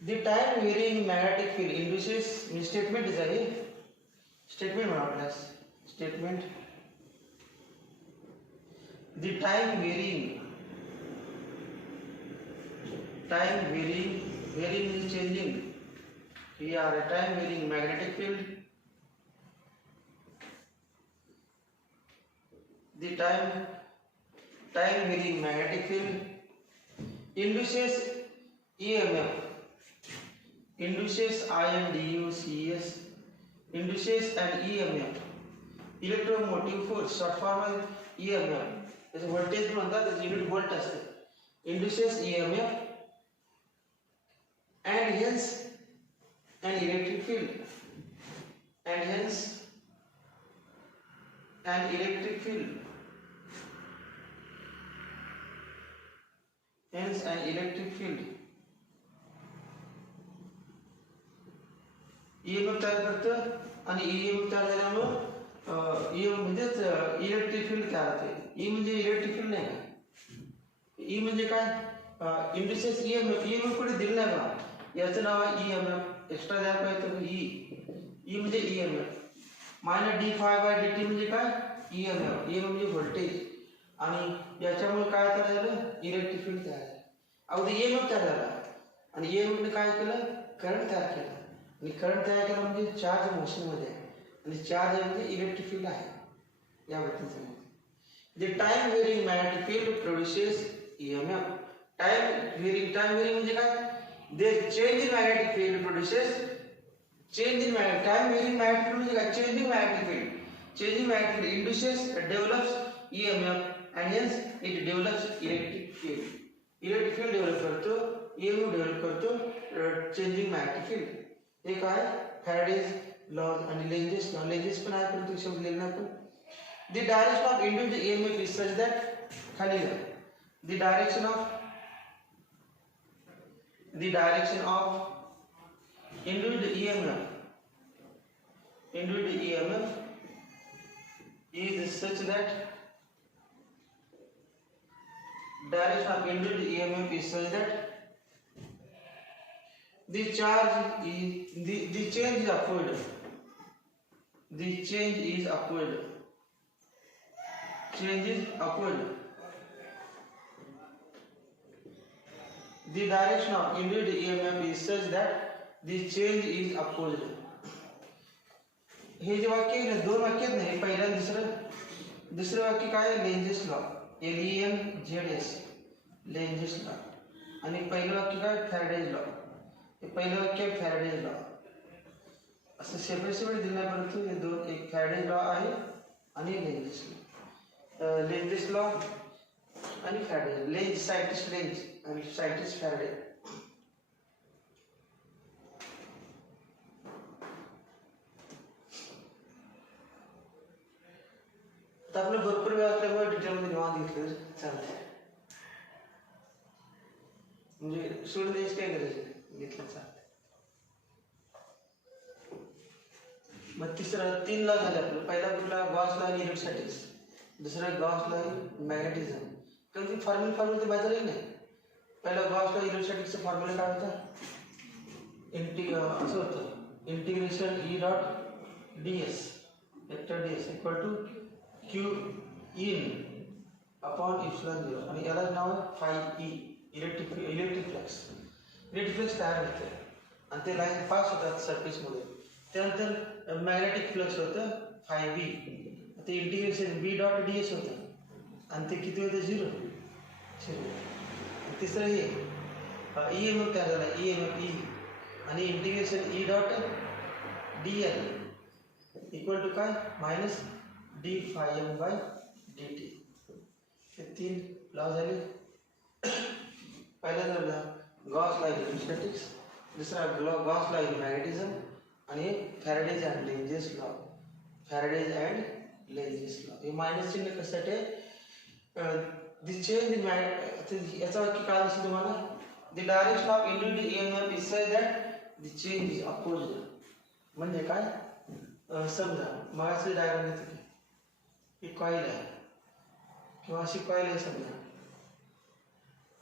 The time varying magnetic field induces statement is a statement म्हणा statement. The time varying is changing. Here a time varying magnetic field. The time varying magnetic field induces EMF. Induces INDUCES induces an EMF, electromotive force, short form EMF. जैसे voltage म्हणतात त्याची unit volt असते. Induces EMF and hence an electric field. EMF तयार करतं आणि EMF तयार झाल्यामुळे EMF म्हणजेच इलेक्ट्रिक फील्ड तयार होते. E म्हणजे इलेक्ट्रिक फील्ड नाही का. E म्हणजे काय इंड्युसेस EMF कुठे दिलं नाही का. याचं नाव आहे EMF. एक्स्ट्रा द्यायला पाहिजे तर E म्हणजे EMF. Minus d phi by dt म्हणजे काय EMF म्हणजे व्होल्टेज आणि याच्यामुळे काय तयार झालं इलेक्ट्रिक फील्ड तयार झालं. अगदी EMF तयार झाला आणि EMF ने काय केलं करंट तयार केलं आणि करंट तयार केलं म्हणजे चार्ज मोशन मध्ये आणि चार्ज म्हणजे इलेक्ट्रिक फील्ड आहे या व्यक्तीचं. The time varying magnetic field produces EMF. Time varying म्हणजे काय the change in magnetic field produces change in magnetic time varying magnetic field म्हणजे काय changing magnetic field induces develops EMF and hence it develops electric field. Electric field develop करतो, EMF develop करतो changing magnetic field. हे काय Faraday's law आणि Lenz's पण आहे पण तो शब्द लिहिला आपण. The direction of induced EMF is such that खाली the direction of induced EMF is such that direction of induced EMF is such that the charge is the change is upward. Change is upward. The direction of induced EMF is such that the change is upward. हे जे वाक्य आहे दोन वाक्य आहेत ना, पहिलं आणि दुसरं वाक्य काय आहे Lenz's law LENZS Lenz's law आणि पहिलं वाक्य काय फॅराडेज लॉ. हे पहिलं वाक्य फॅराडेज लॉ असं सेपरेट दिलं नाही, परंतु हे दोन, एक फॅरेडे लॉ आहे आणि लेंझेस लॉ. लेंझेस लॉ आणि फॅरेडे. सायंटिस्ट लेंझ आणि सायंटिस्ट फॅरेडे. तर आपलं भरपूर वेळ असल्यामुळे डिटेलमध्ये निवांत घेतलं चालतंय, म्हणजे सोडून द्यायची काय गरज नाही, घेतलं चालतंय. मग तिसरं 3 लॉ झाले आपलं. पहिला कुठला? गॉस लॉ आणि इलेक्ट्रोस्टॅटिक्स. दुसरा गॉस लॉ आणि मॅग्नेटिझम. कारण ती फॉर्म्युला ते माहिती नाही. पहिला गॉस लॉ इलेक्ट्रोस्टॅटिक्सचा फॉर्म्युला काय होता? असं होतं, integration E dot D S vector D S equal to Q in upon epsilon 0, आणि यालाच नाव आहे phi E, electric flux. Electric flux तयार होते आणि ते लाईन पास होतात सरफेसमध्ये. त्यानंतर मॅग्नेटिक फ्लक्स होतं फाय बी, ते integration B dot D S होतं आणि ते किती होतं? 0. तिसरं हे ई एम एफ तयार झाला, ई एम एफ ई, आणि integration E dot D L equal to काय? Minus D phi M by D T. हे 3 लॉ झाले. पहिला झाला गॉस लॉ इलेक्ट्रोस्टॅटिक्स, दुसरा गॉस लॉ इन मॅग्नेटिझम, आणि Faraday's and Lenz's law. Faraday's and Lenz's law. हे minus चिन्ह कशासाठी? दी चेंज इन याचा वाक्य काय दिसतं तुम्हाला? The direction of induced EMF is such that the change is opposite. म्हणजे काय? समजा मागाची डायग्राम येते की ही कॉईल आहे किंवा अशी कॉईल आहे समजा,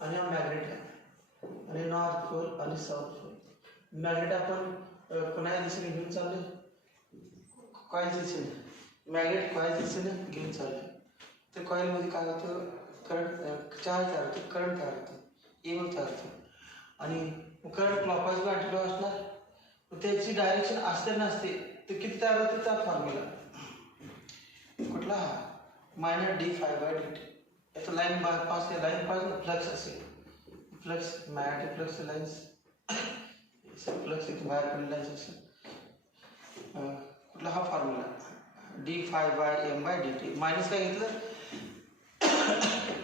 आणि हा मॅग्नेट आहे, आणि नॉर्थ पोल आणि साऊथ पोल. मॅग्नेट आपण कोणाच्या दिशेने घेऊन चालले? कॉईलच्या दिशेने. मॅग्नेट कॉईलच्या दिशेने घेऊन चालले. तर कॉईलमध्ये काय होतं? करंट, चार्ज तयार होतो, करंट तयार होतो, ईएमएफ तयार होतो, आणि करंट क्लॉकवाईज किंवा अँटी क्लॉकवाईज असणार. त्याची डायरेक्शन असते नसते तर किती तयार होते? त्या फॉर्म्युला कुठला? Minus D phi by D T. याचं line pass, line pass flux असेल, flux magnetic flux lines, flux इथे बाहेर पडलेला असेल. कुठला? हा formula D phi by M by D T. Minus काय घेतलं?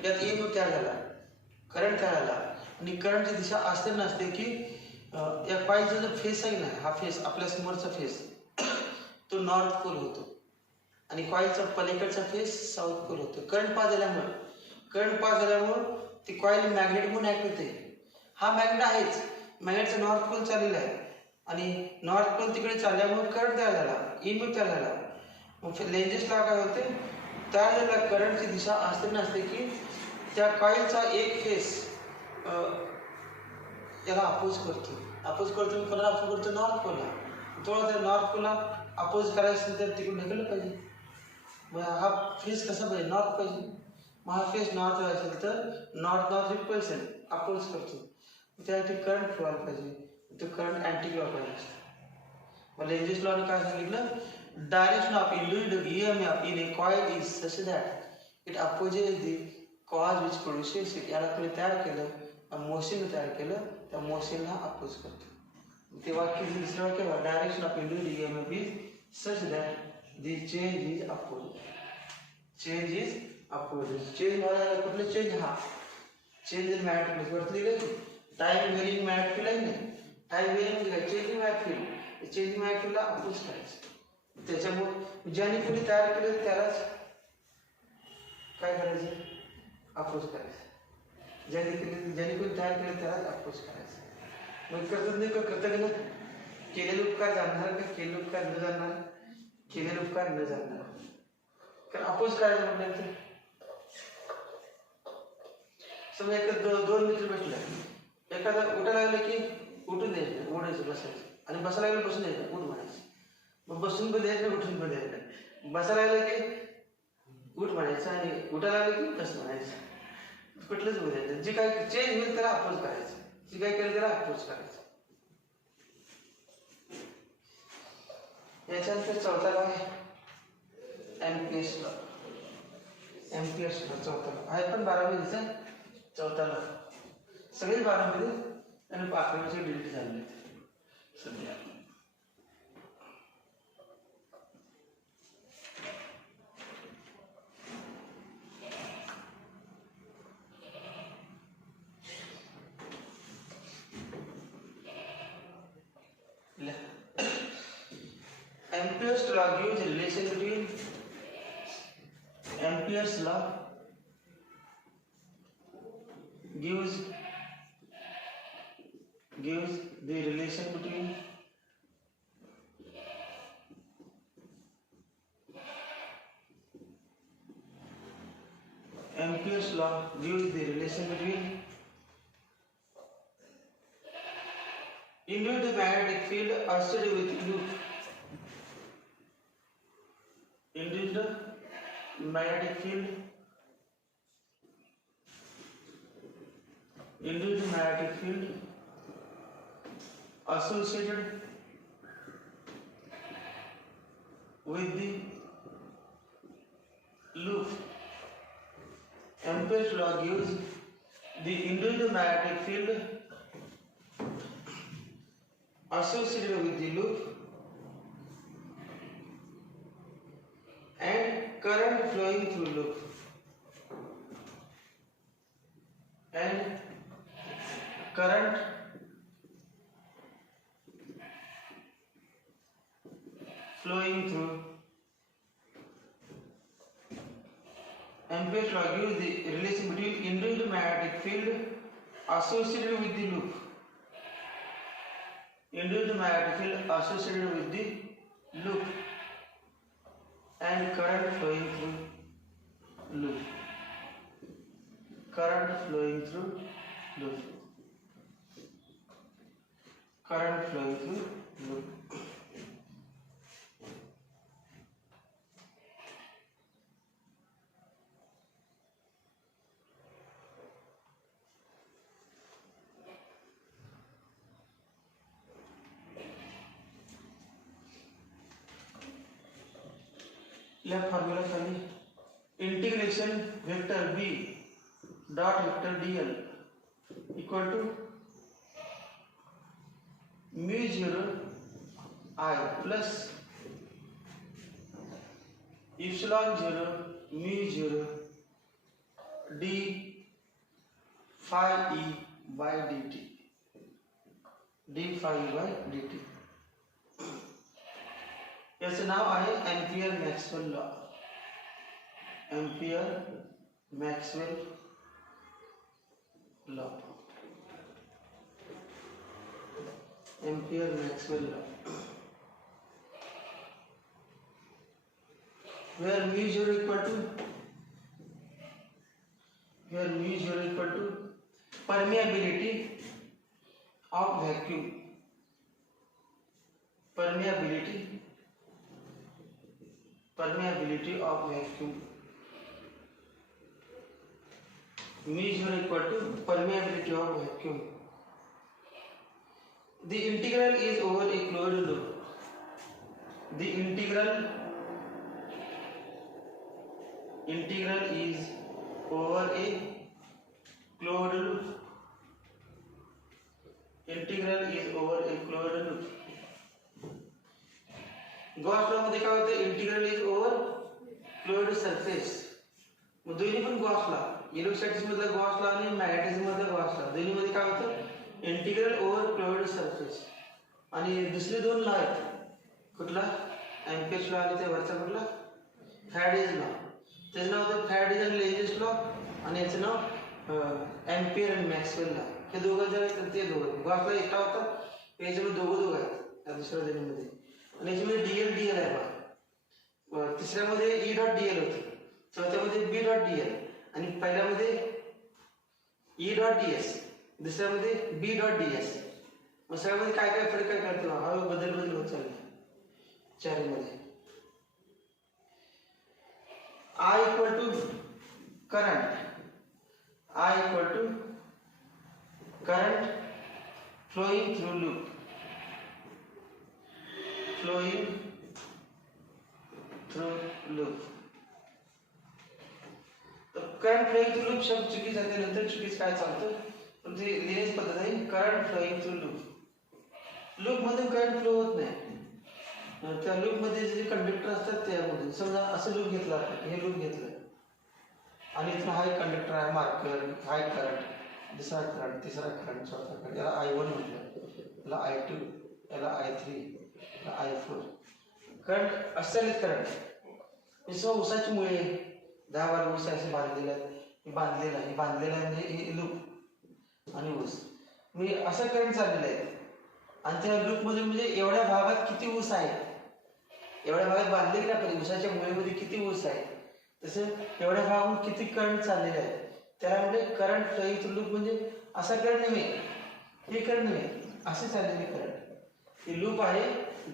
यात ईएमएफ तयार झाला, करंट तयार झाला, आणि करंटची दिशा असते नसते की या कॉईलचा जो फेस आहे ना, हा फेस आपल्या समोरचा फेस तो नॉर्थ पोल होतो, आणि कॉईलचा पलीकडचा फेस साऊथ पोल होतो. करंट पास झाल्यामुळे ती कॉईल मॅग्नेट म्हणून ऍक्ट होते. हा मॅग्नेट आहेच, मॅग्नेटचा नॉर्थ पोल चाललेला आहे, आणि नॉर्थ पोल तिकडे चालल्यामुळे करंट तयार झाला, ईएमएफ तयार झाला. मग लेंझेस लॉ काय होते? तयार झालेल्या करंटची दिशा असते नसते की त्या कॉईलचा एक फेस याला अपोज करतो. कोणाला अपोज करतो? नॉर्थ पोलला. थोडा त्या नॉर्थ पोलला अपोज करायचं असेल तर तिकडून ढकललं पाहिजे. मग हा फेस कसा पाहिजे? नॉर्थ पाहिजे. मग हा फेस नॉर्थ असेल तर नॉर्थ रिपल्शन अपोज करतो, त्यासाठी करंट फ्लो आला पाहिजे, तो करंट अँटी क्लॉकवाईज असतो. मग लेंझेस लॉने काय सांगितलं? Direction of induced EMF in A coil is such that it opposes the cause which produces it. याला कोणी तयार केलं? मोशन तयार केलं, त्या मोशनला अपोज करतो. ते वाक्य दुसरं वाक्य, direction of induced EMF is such that the change is opposite. Change is opposite. Change व्हायला कुठलं चेंज? हा चेंज इन मॅग्नेटिक फ्लक्स. वरती लिहिलं टाइम व्हेरिंग मॅग्नेटिक फील्ड आहे ना, टाइम व्हेरिंग म्हणजे काय? Changing magnetic field. Changing magnetic फील्डला अपोज करायचं. त्याच्यामुळे ज्याने कोणी तयार केलं त्यालाच काय करायचं? अपोज करायचं. ज्याने कोणी तयार केलं त्यालाच अपोज करायचं. मग कृतज्ञ केलेले उपकार जाणणार का? केलेले उपकार न जाणणार? केलेले उपकार न जाणणार. कारण अपोज करायचं म्हटल्यानंतर समजा एक दोन मित्र बसले, एखादा उठायला लागलं की उठून द्यायचं, ओढायचं, बसायचं, आणि बसायला लागलं बसून द्यायचं, उठ म्हणायचं. मग बसून पण द्यायचं, उठून पण द्यायचं. बसायला लागलं की उठ म्हणायचं, आणि उठायला लागलं की बस म्हणायचं. कुठलंच बोलायचं. जे काय चेंज होईल त्याला अपोज करायचं, जे काय केलं त्याला अपोज करायचं. याच्यानंतर चौथा लॉ आहे एम्पियर्स लॉ. एम्पियर्स लॉ चौथा लॉ आहे, पण 12वीचा चौथा लॉ. सगळे 12मध्ये आणि 5वीचे डिलीट झालेले सध्या. Ampere's law gives a relation between Ampere's law gives the relation between Ampere's law gives the relation between induced magnetic field associated with loop. Induced magnetic field associated with the loop. Ampere's law gives the induced magnetic field associated with the loop and current flowing through loop and current flowing through. Ampere's law gives the relation between induced magnetic field associated with the loop. Induced magnetic field associated with the loop and current flowing through loop. Current flowing through loop. Current flowing through loop. Left formula खाली integration vector b dot vector dl equal to mu 0 I plus epsilon 0 mu 0 d phi e by dt d phi e by dt. Yes, now I Ampere-Maxwell law. Ampere-Maxwell law. Ampere-Maxwell law. Where mu 0 equal to permeability of vacuum. Permeability of vacuum. Mu 0 equal to permeability of vacuum. The integral is over a closed loop. The integral is over a closed loop. Integral is over a closed loop. Gauss law मध्ये काय होतं integral is over closed surface. मग दोन्ही पण Gauss law electrostatics मधला Gauss law आणि magnetism मधला Gauss law दोन्ही मध्ये काय होतं इंटिग्रल ओव्हर क्लोज्ड सरफेस. आणि दुसरे दोन लॉ आहेत कुठला एम्पियर्स लॉ आणि त्या वरचा कुठला फॅराडेज लॉ. त्याचं नाव होतं फॅराडेज आणि लेंझेस लॉ आणि याचं नाव एम्पियर आणि मॅक्सवेल लॉ. हे दोघं जर आहेत ते दोघं गॉस लॉ एकटा होता याच्यामध्ये दोघं आहेत या दुसऱ्या दोन्हीमध्ये. आणि याच्यामध्ये डीएल आहे बघा. तिसऱ्यामध्ये ई डॉट डीएल होतं चौथ्यामध्ये बी डॉट डीएल आणि पहिल्यामध्ये ई डॉट डीएस दुसऱ्यामध्ये बी डॉट डीएस. मग सगळ्यामध्ये काय काय फरक काय करते हा बदल होत चालले चारमध्ये. I equal to current. I equal to current flowing through loop. Flowing through loop. तो करंट फ्लोइंग थ्रू लूप शब्द चुकीचा आहे नंतर चुकीच काय चालतं पण ते लिहिण्याची पद्धत आहे current flowing through loop. Loop मध्ये करंट फ्लो होत नाही त्या लूप मध्ये जे कंडक्टर असतात त्यामध्ये समजा असं लूप घेतला हे लूप घेतलं आणि इथं हा एक कंडक्टर आहे मार्कर हाय करंट दुसरा करंट तिसरा करंट चौथा करंट याला I1 म्हटलं याला I2 याला I3 याला I4 करंट असलेले करंट जसं ऊसाची मुळे 10-12 ऊस असे बांधलेले आहेत, हे बांधलेलं आहे म्हणजे हे लूप आणि ऊस मी असं करंट चाललेलं आहे आणि त्या लूपमध्ये म्हणजे एवढ्या भागात किती ऊस आहे, एवढ्या भागात बांधले की आपण ऊसाच्या मुळेमध्ये किती ऊस आहे, तसं एवढ्या भागातून किती करंट चाललेले आहे त्याला म्हणजे करंट फ्लोइंग थ्रू लूप. म्हणजे असा करंट नव्हे, हे करंट नव्हे, असे चाललेले करंट. हे लूप आहे,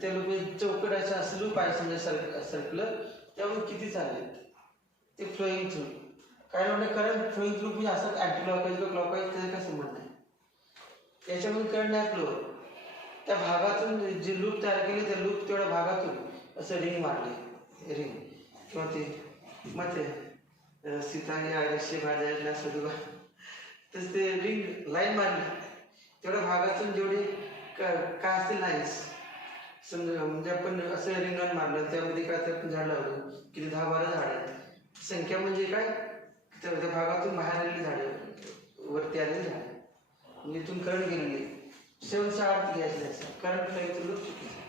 त्या लूप चौकटाचं असं लूप आहे समजा सर्क्युलर, त्यामुळे किती चालले ते फ्लोइंग थ्रू. काय म्हणजे करंट फ्लोइंग थ्रू म्हणजे असं अँटी क्लॉकवाईज किंवा क्लॉकवाईज त्याचं काय संबंध नाही, त्याच्यामध्ये करंट नाही फ्लो. त्या भागातून जे लूप तयार केले त्या लूप तेवढ्या भागातून असं रिंग मारले, रिंग किंवा ते मग ते सीताने आदर्श भाजायला सदुबा तसं ते रिंग लाईन मारली तेवढ्या भागातून जेवढे काय असतील लाईन्स समजा, म्हणजे आपण असं रिंगण मारलं त्यामध्ये काय ते आपण झाड लावलं किती 10-12 झाड आहेत. संख्या म्हणजे काय त्या भागातून बाहेर आलेली झाडं, वरती आलेली झाडं, म्हणजे इथून करंट गेलेली. 7चा अर्थ घ्यायचा करंट फ्लोइंग थ्रू लूप चुकीचं.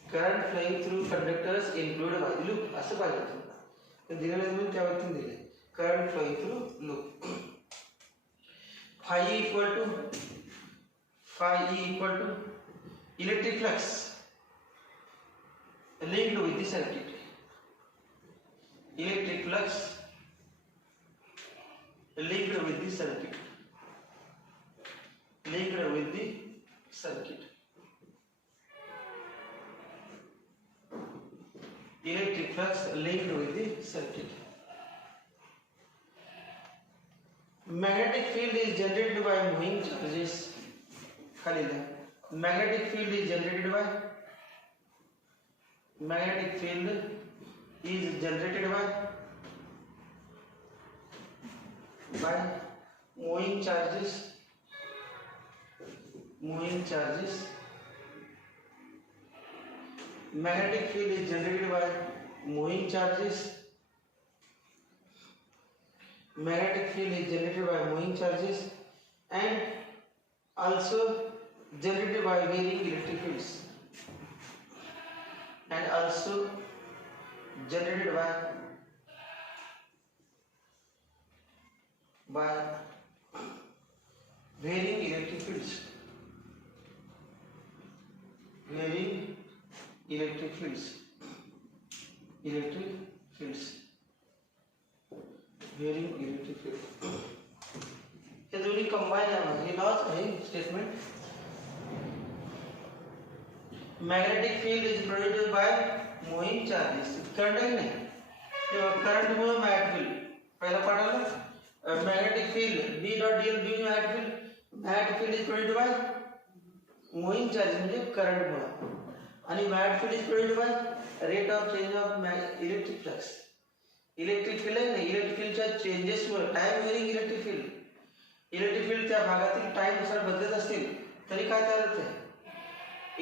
Current flowing through conductors include by loop असं पाहिजे होतं, दिलेलं म्हणून त्या व्यक्तीने दिले current flowing through loop. phi E equal to electric flux linked with the circuit. Electric flux linked with the circuit. Linked with the circuit. Electric flux linked with the circuit. Magnetic field is generated by moving charges. Magnetic field is generated by moving charges. Magnetic field is generated by moving charges. Magnetic field is generated by moving charges and also generated by varying electric fields, and also generated by varying electric fields. Varying electric fields. Varying electric field. हे दोन्ही combine आहे, हे laws आहे statement. Magnetic field is produced by moving charges. Current नाही किंवा current मुळे magnetic field पहिला पाठाला magnetic field B dot dl B magnetic field is produced by moving charges म्हणजे करंट मुळे, आणि magnetic field is produced by rate of change of electric flux. Electric field आहे ना, इलेक्ट्रिक फील्डच्या चेंजेसमुळे टाइम व्हेरिंग इलेक्ट्रिक फील्ड त्या भागातील time नुसार बदलत असतील तरी काय तयार होते,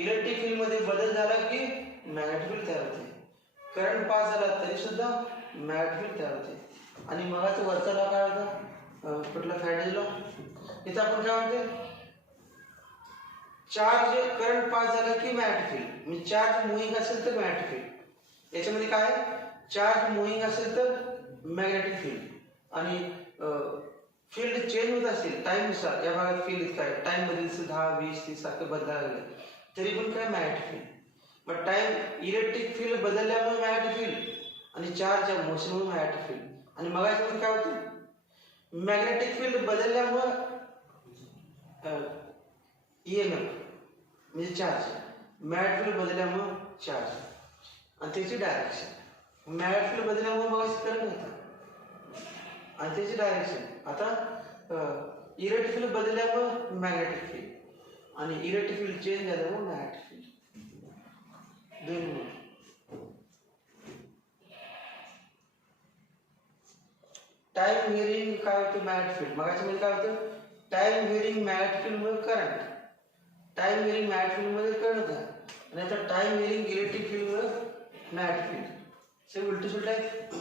इलेक्ट्रिक फील्ड मध्ये बदल झाला की मॅग्नेटिक फील्ड तयार होते. करंट पास झाला तरी सुद्धा मॅग्नेटिक फील्ड तयार होते. आणि मगाचा वरचा लॉ काय होता, कुठला फॅरेडेज लॉ. इथं आपण काय म्हणते, चार्ज करंट पास झाला की मॅग्नेटिक फील्ड, म्हणजे चार्ज मुव्हिंग असेल तर मॅग्नेटिक फील्ड. याच्यामध्ये काय चार्ज मुव्हिंग असेल तर मॅग्नेटिक फील्ड, आणि फील्ड चेंज होत असेल टाइम नुसार, या भागात फील्ड काय टाइम मध्ये 10, 20, 30 सारखं बदलायला लागलं तरी पण काय मॅग्नेटिक फील्ड. मग टाइम इलेक्ट्रिक फील्ड बदलल्यामुळे मॅग्नेटिक फील्ड आणि चार्ज मोशनमुळे मॅग्नेटिक फील्ड. आणि मग याच्यामध्ये काय होतं, मॅग्नेटिक फील्ड बदलल्यामुळे EMF म्हणजे चार्ज, मॅग्नेटिक फील्ड बदलल्यामुळे चार्ज आणि त्याची डायरेक्शन. मॅग्नेटिक फील्ड बदलल्यामुळे मग करंट होतं आणि त्याची डायरेक्शन. आता इलेक्ट्रिक फील्ड बदलल्यामुळे मॅग्नेटिक फील्ड आणि इलेक्ट्रिक फील्ड चेंज झाल्यामुळे मॅग्नेटिक फील्ड. दोन टाइम व्हेरिंग काय होतं मॅग्नेटिक फील्ड. मगाच्यामध्ये काय होतं, टाइम व्हेरिंग मॅग्नेटिक फील्ड मध्ये current, time varying magnetic field मध्ये करंट होता, आणि आता टाइम व्हेरिंग इलेक्ट्रिक फील्ड मध्ये मॅग्नेटिक फील्ड. से उलटे सुलटे आहेत.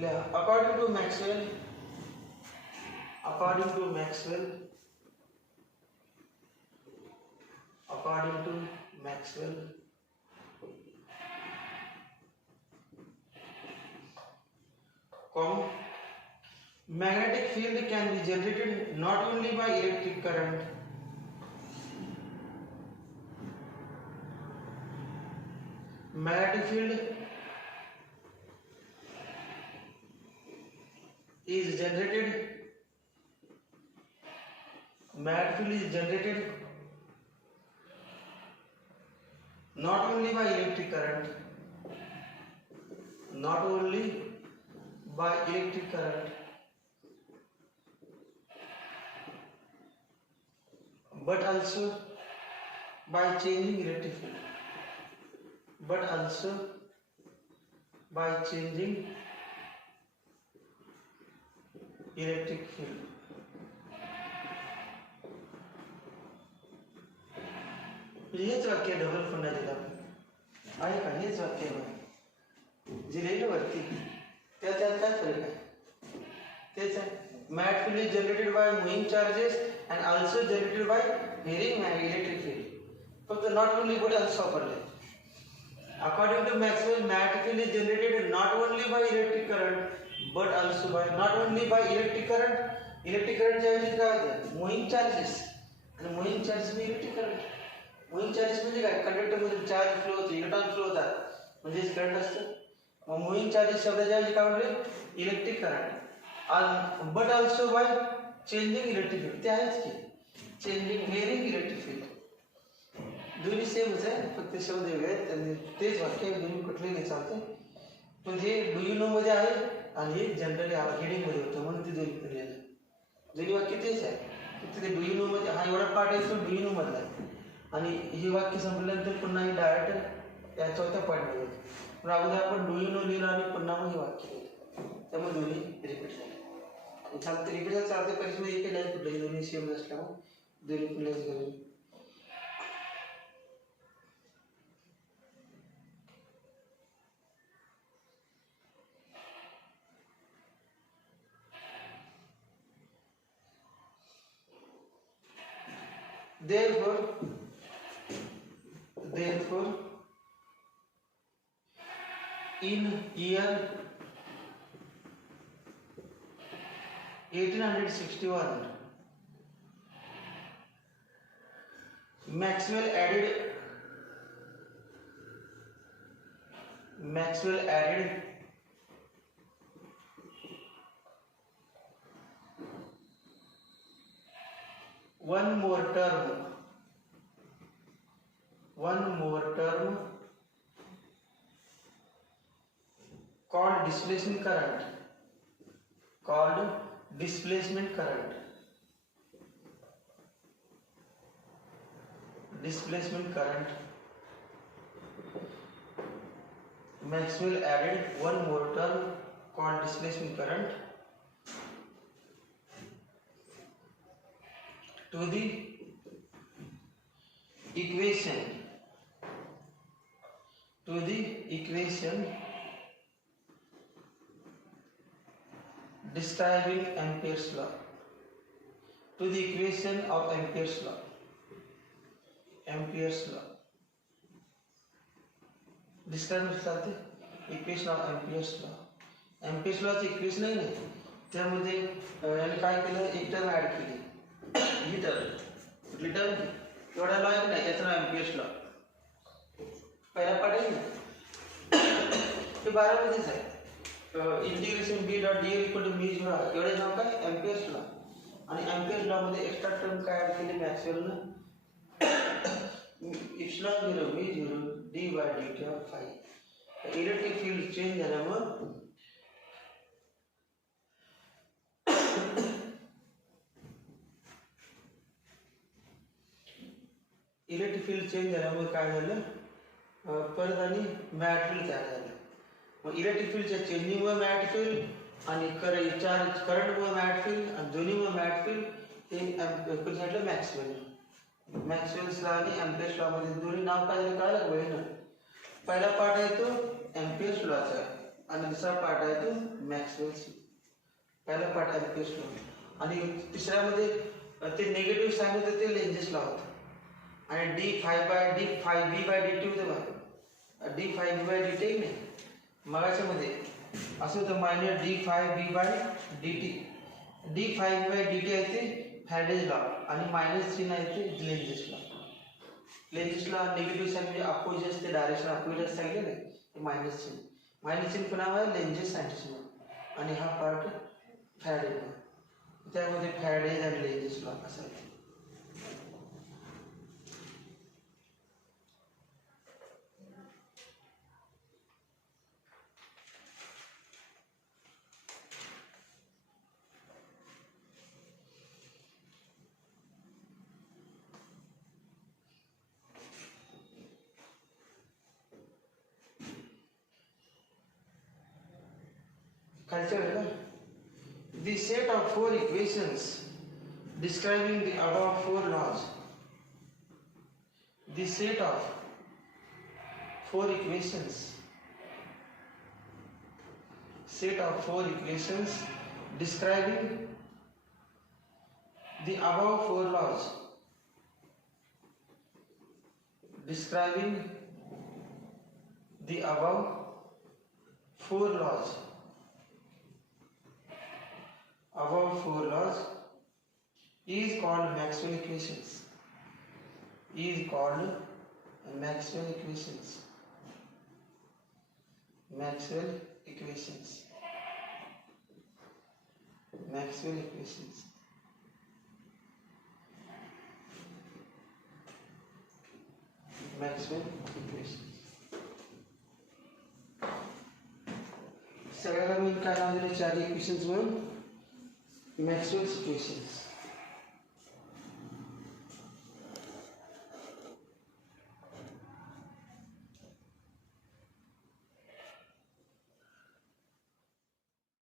According to Maxwell, according to Maxwell, according to Maxwell, magnetic field can be generated not only by electric current, magnetic field is generated, magnetic field is generated not only by electric current, not only by electric current, but also by changing electric field, but also by changing electric field. हेच वाक्य double फंडा दिला आहे का? हेच वाक्य जे लिहिलं वरती त्यात काय फरक आहे? तेच आहे. Magnetic field is generated by moving charges and also generated by varying electric field. फक्त नॉट ओनली बट ऑल्सो वापरले. According to Maxwell, magnetic field is generated not only by electric current but also by, not only by electric current. Electric करंटच्या ऐवजी काय होतं? Moving charges. आणि moving charges म्हणजे electric current. Moving charges म्हणजे काय? कंडक्टरमध्ये चार्ज फ्लो होतो, इलेक्ट्रॉन फ्लो होतात, म्हणजे करंट असतं. मग मूव्हिंग चार्जेस शब्दाच्या ऐवजी काय म्हणले? Electric current. But also by changing electric field. ते आहेच की, चेंजिंग व्हेरिंग इलेक्ट्रिक फील्ड. दोन्ही सेमच आहे, फक्त शब्द वेगळे आहेत आणि तेच वाक्य दोन्ही कुठले नाही चालते. पण हे डू यू नो मध्ये आहे आणि हे जनरली हेडिंग मध्ये होतं म्हणून ते दोन्ही फिरलेलं. दोन्ही वाक्य तेच आहे, फक्त ते डू यू नो मध्ये हा एवढा पार्ट आहे तो डू यू नो मधला आहे आणि हे वाक्य संपल्यानंतर पुन्हा हे डायरेक्ट या चौथ्या पॉईंटमध्ये होतं. पण अगोदर आपण डू यू नो लिहिलं आणि पुन्हा मग हे वाक्य लिहिलं, त्यामुळे दोन्ही रिपीट झाले. चालते रिपीट झालं चालते. परीक्षेमध्ये एक लाईन कुठलंही दोन्ही सेम असल्यामुळे दोन्ही कुठल्याच गरज. Therefore, in year 1861, Maxwell added one more term called displacement current. Maxwell added one more term called displacement current to the equation describing Ampere's law. To the equation of Ampere's law. Describe चालते equation of Ampere's law. Ampere's लॉचं equation आहे ना, त्यामध्ये यांनी काय केलं? एक term add केली. ही टर्म कुठली टर्म? एवढा लॉ आहे नाही, त्याचं नाव एम्पियर्स लॉ. पहिला पार्ट आहे ना, ते 12 मध्येच आहे. Integration B dot D equal to mu zero R, एवढे नाव काय? Ampere's law. आणि एम्पियर्स लॉ मध्ये एक्स्ट्रा टर्म काय ऍड केली मॅक्सवेलनं? Epsilon zero mu zero D by D T of phi. Electric field change झाल्यामुळे काय झालं? परत आणि मॅग्नेटिक फील्ड तयार झालं. मग इलेक्ट्रिक फील्डच्या चेंजिंगमुळे मॅग्नेटिक फील्ड आणि करंटमुळे मॅग्नेटिक फील्ड आणि दोन्हीमुळे मॅग्नेटिक फील्ड हे सांगितलं मॅक्सवेल्स लॉ आणि एम्पियर्स लॉ मध्ये दोन्ही नाव काय झालं कळलं का? पहिला पार्ट आहे तो एम्पियर्स लॉचा आहे आणि दुसरा पार्ट आहे तो मॅक्सवेल्स. पहिला पार्ट ॲम्पियर्स लॉ आणि तिसऱ्यामध्ये ते निगेटिव्ह साईन होते ते लेंजेस लॉ होतं. आणि d5b/dt होतं बघा. d5b/dt नाही मगाच्यामध्ये असं होतं मायनस d5b/dt. d5b/dt आहे ते फॅरेडेज लॉ आणि मायनस चिन्ह आहे ते Lenz's law. Lenz's law negative sign म्हणजे अपोजिट असते, डायरेक्शन अपोजिट सांगितलं नाही ते मायनस चिन्ह. मायनस चिन्ह नाव आहे लेंजेस सायंटिस्ट आणि हा पार्ट फॅरेडे लॉ. त्यामध्ये फॅरेडेज आणि लेंजेस लॉ असा आहे. The set of 4 equations describing the above 4 laws. The set of 4 equations. Set of 4 equations describing the above 4 laws. Describing the above 4 laws. Above 4 laws is called Maxwell equations. Is called Maxwell equations. Maxwell equations. Maxwell equations. Maxwell equations. सगळ्याला मी काय नाव दिलं 4 equations म्हणून Maxwell's equations.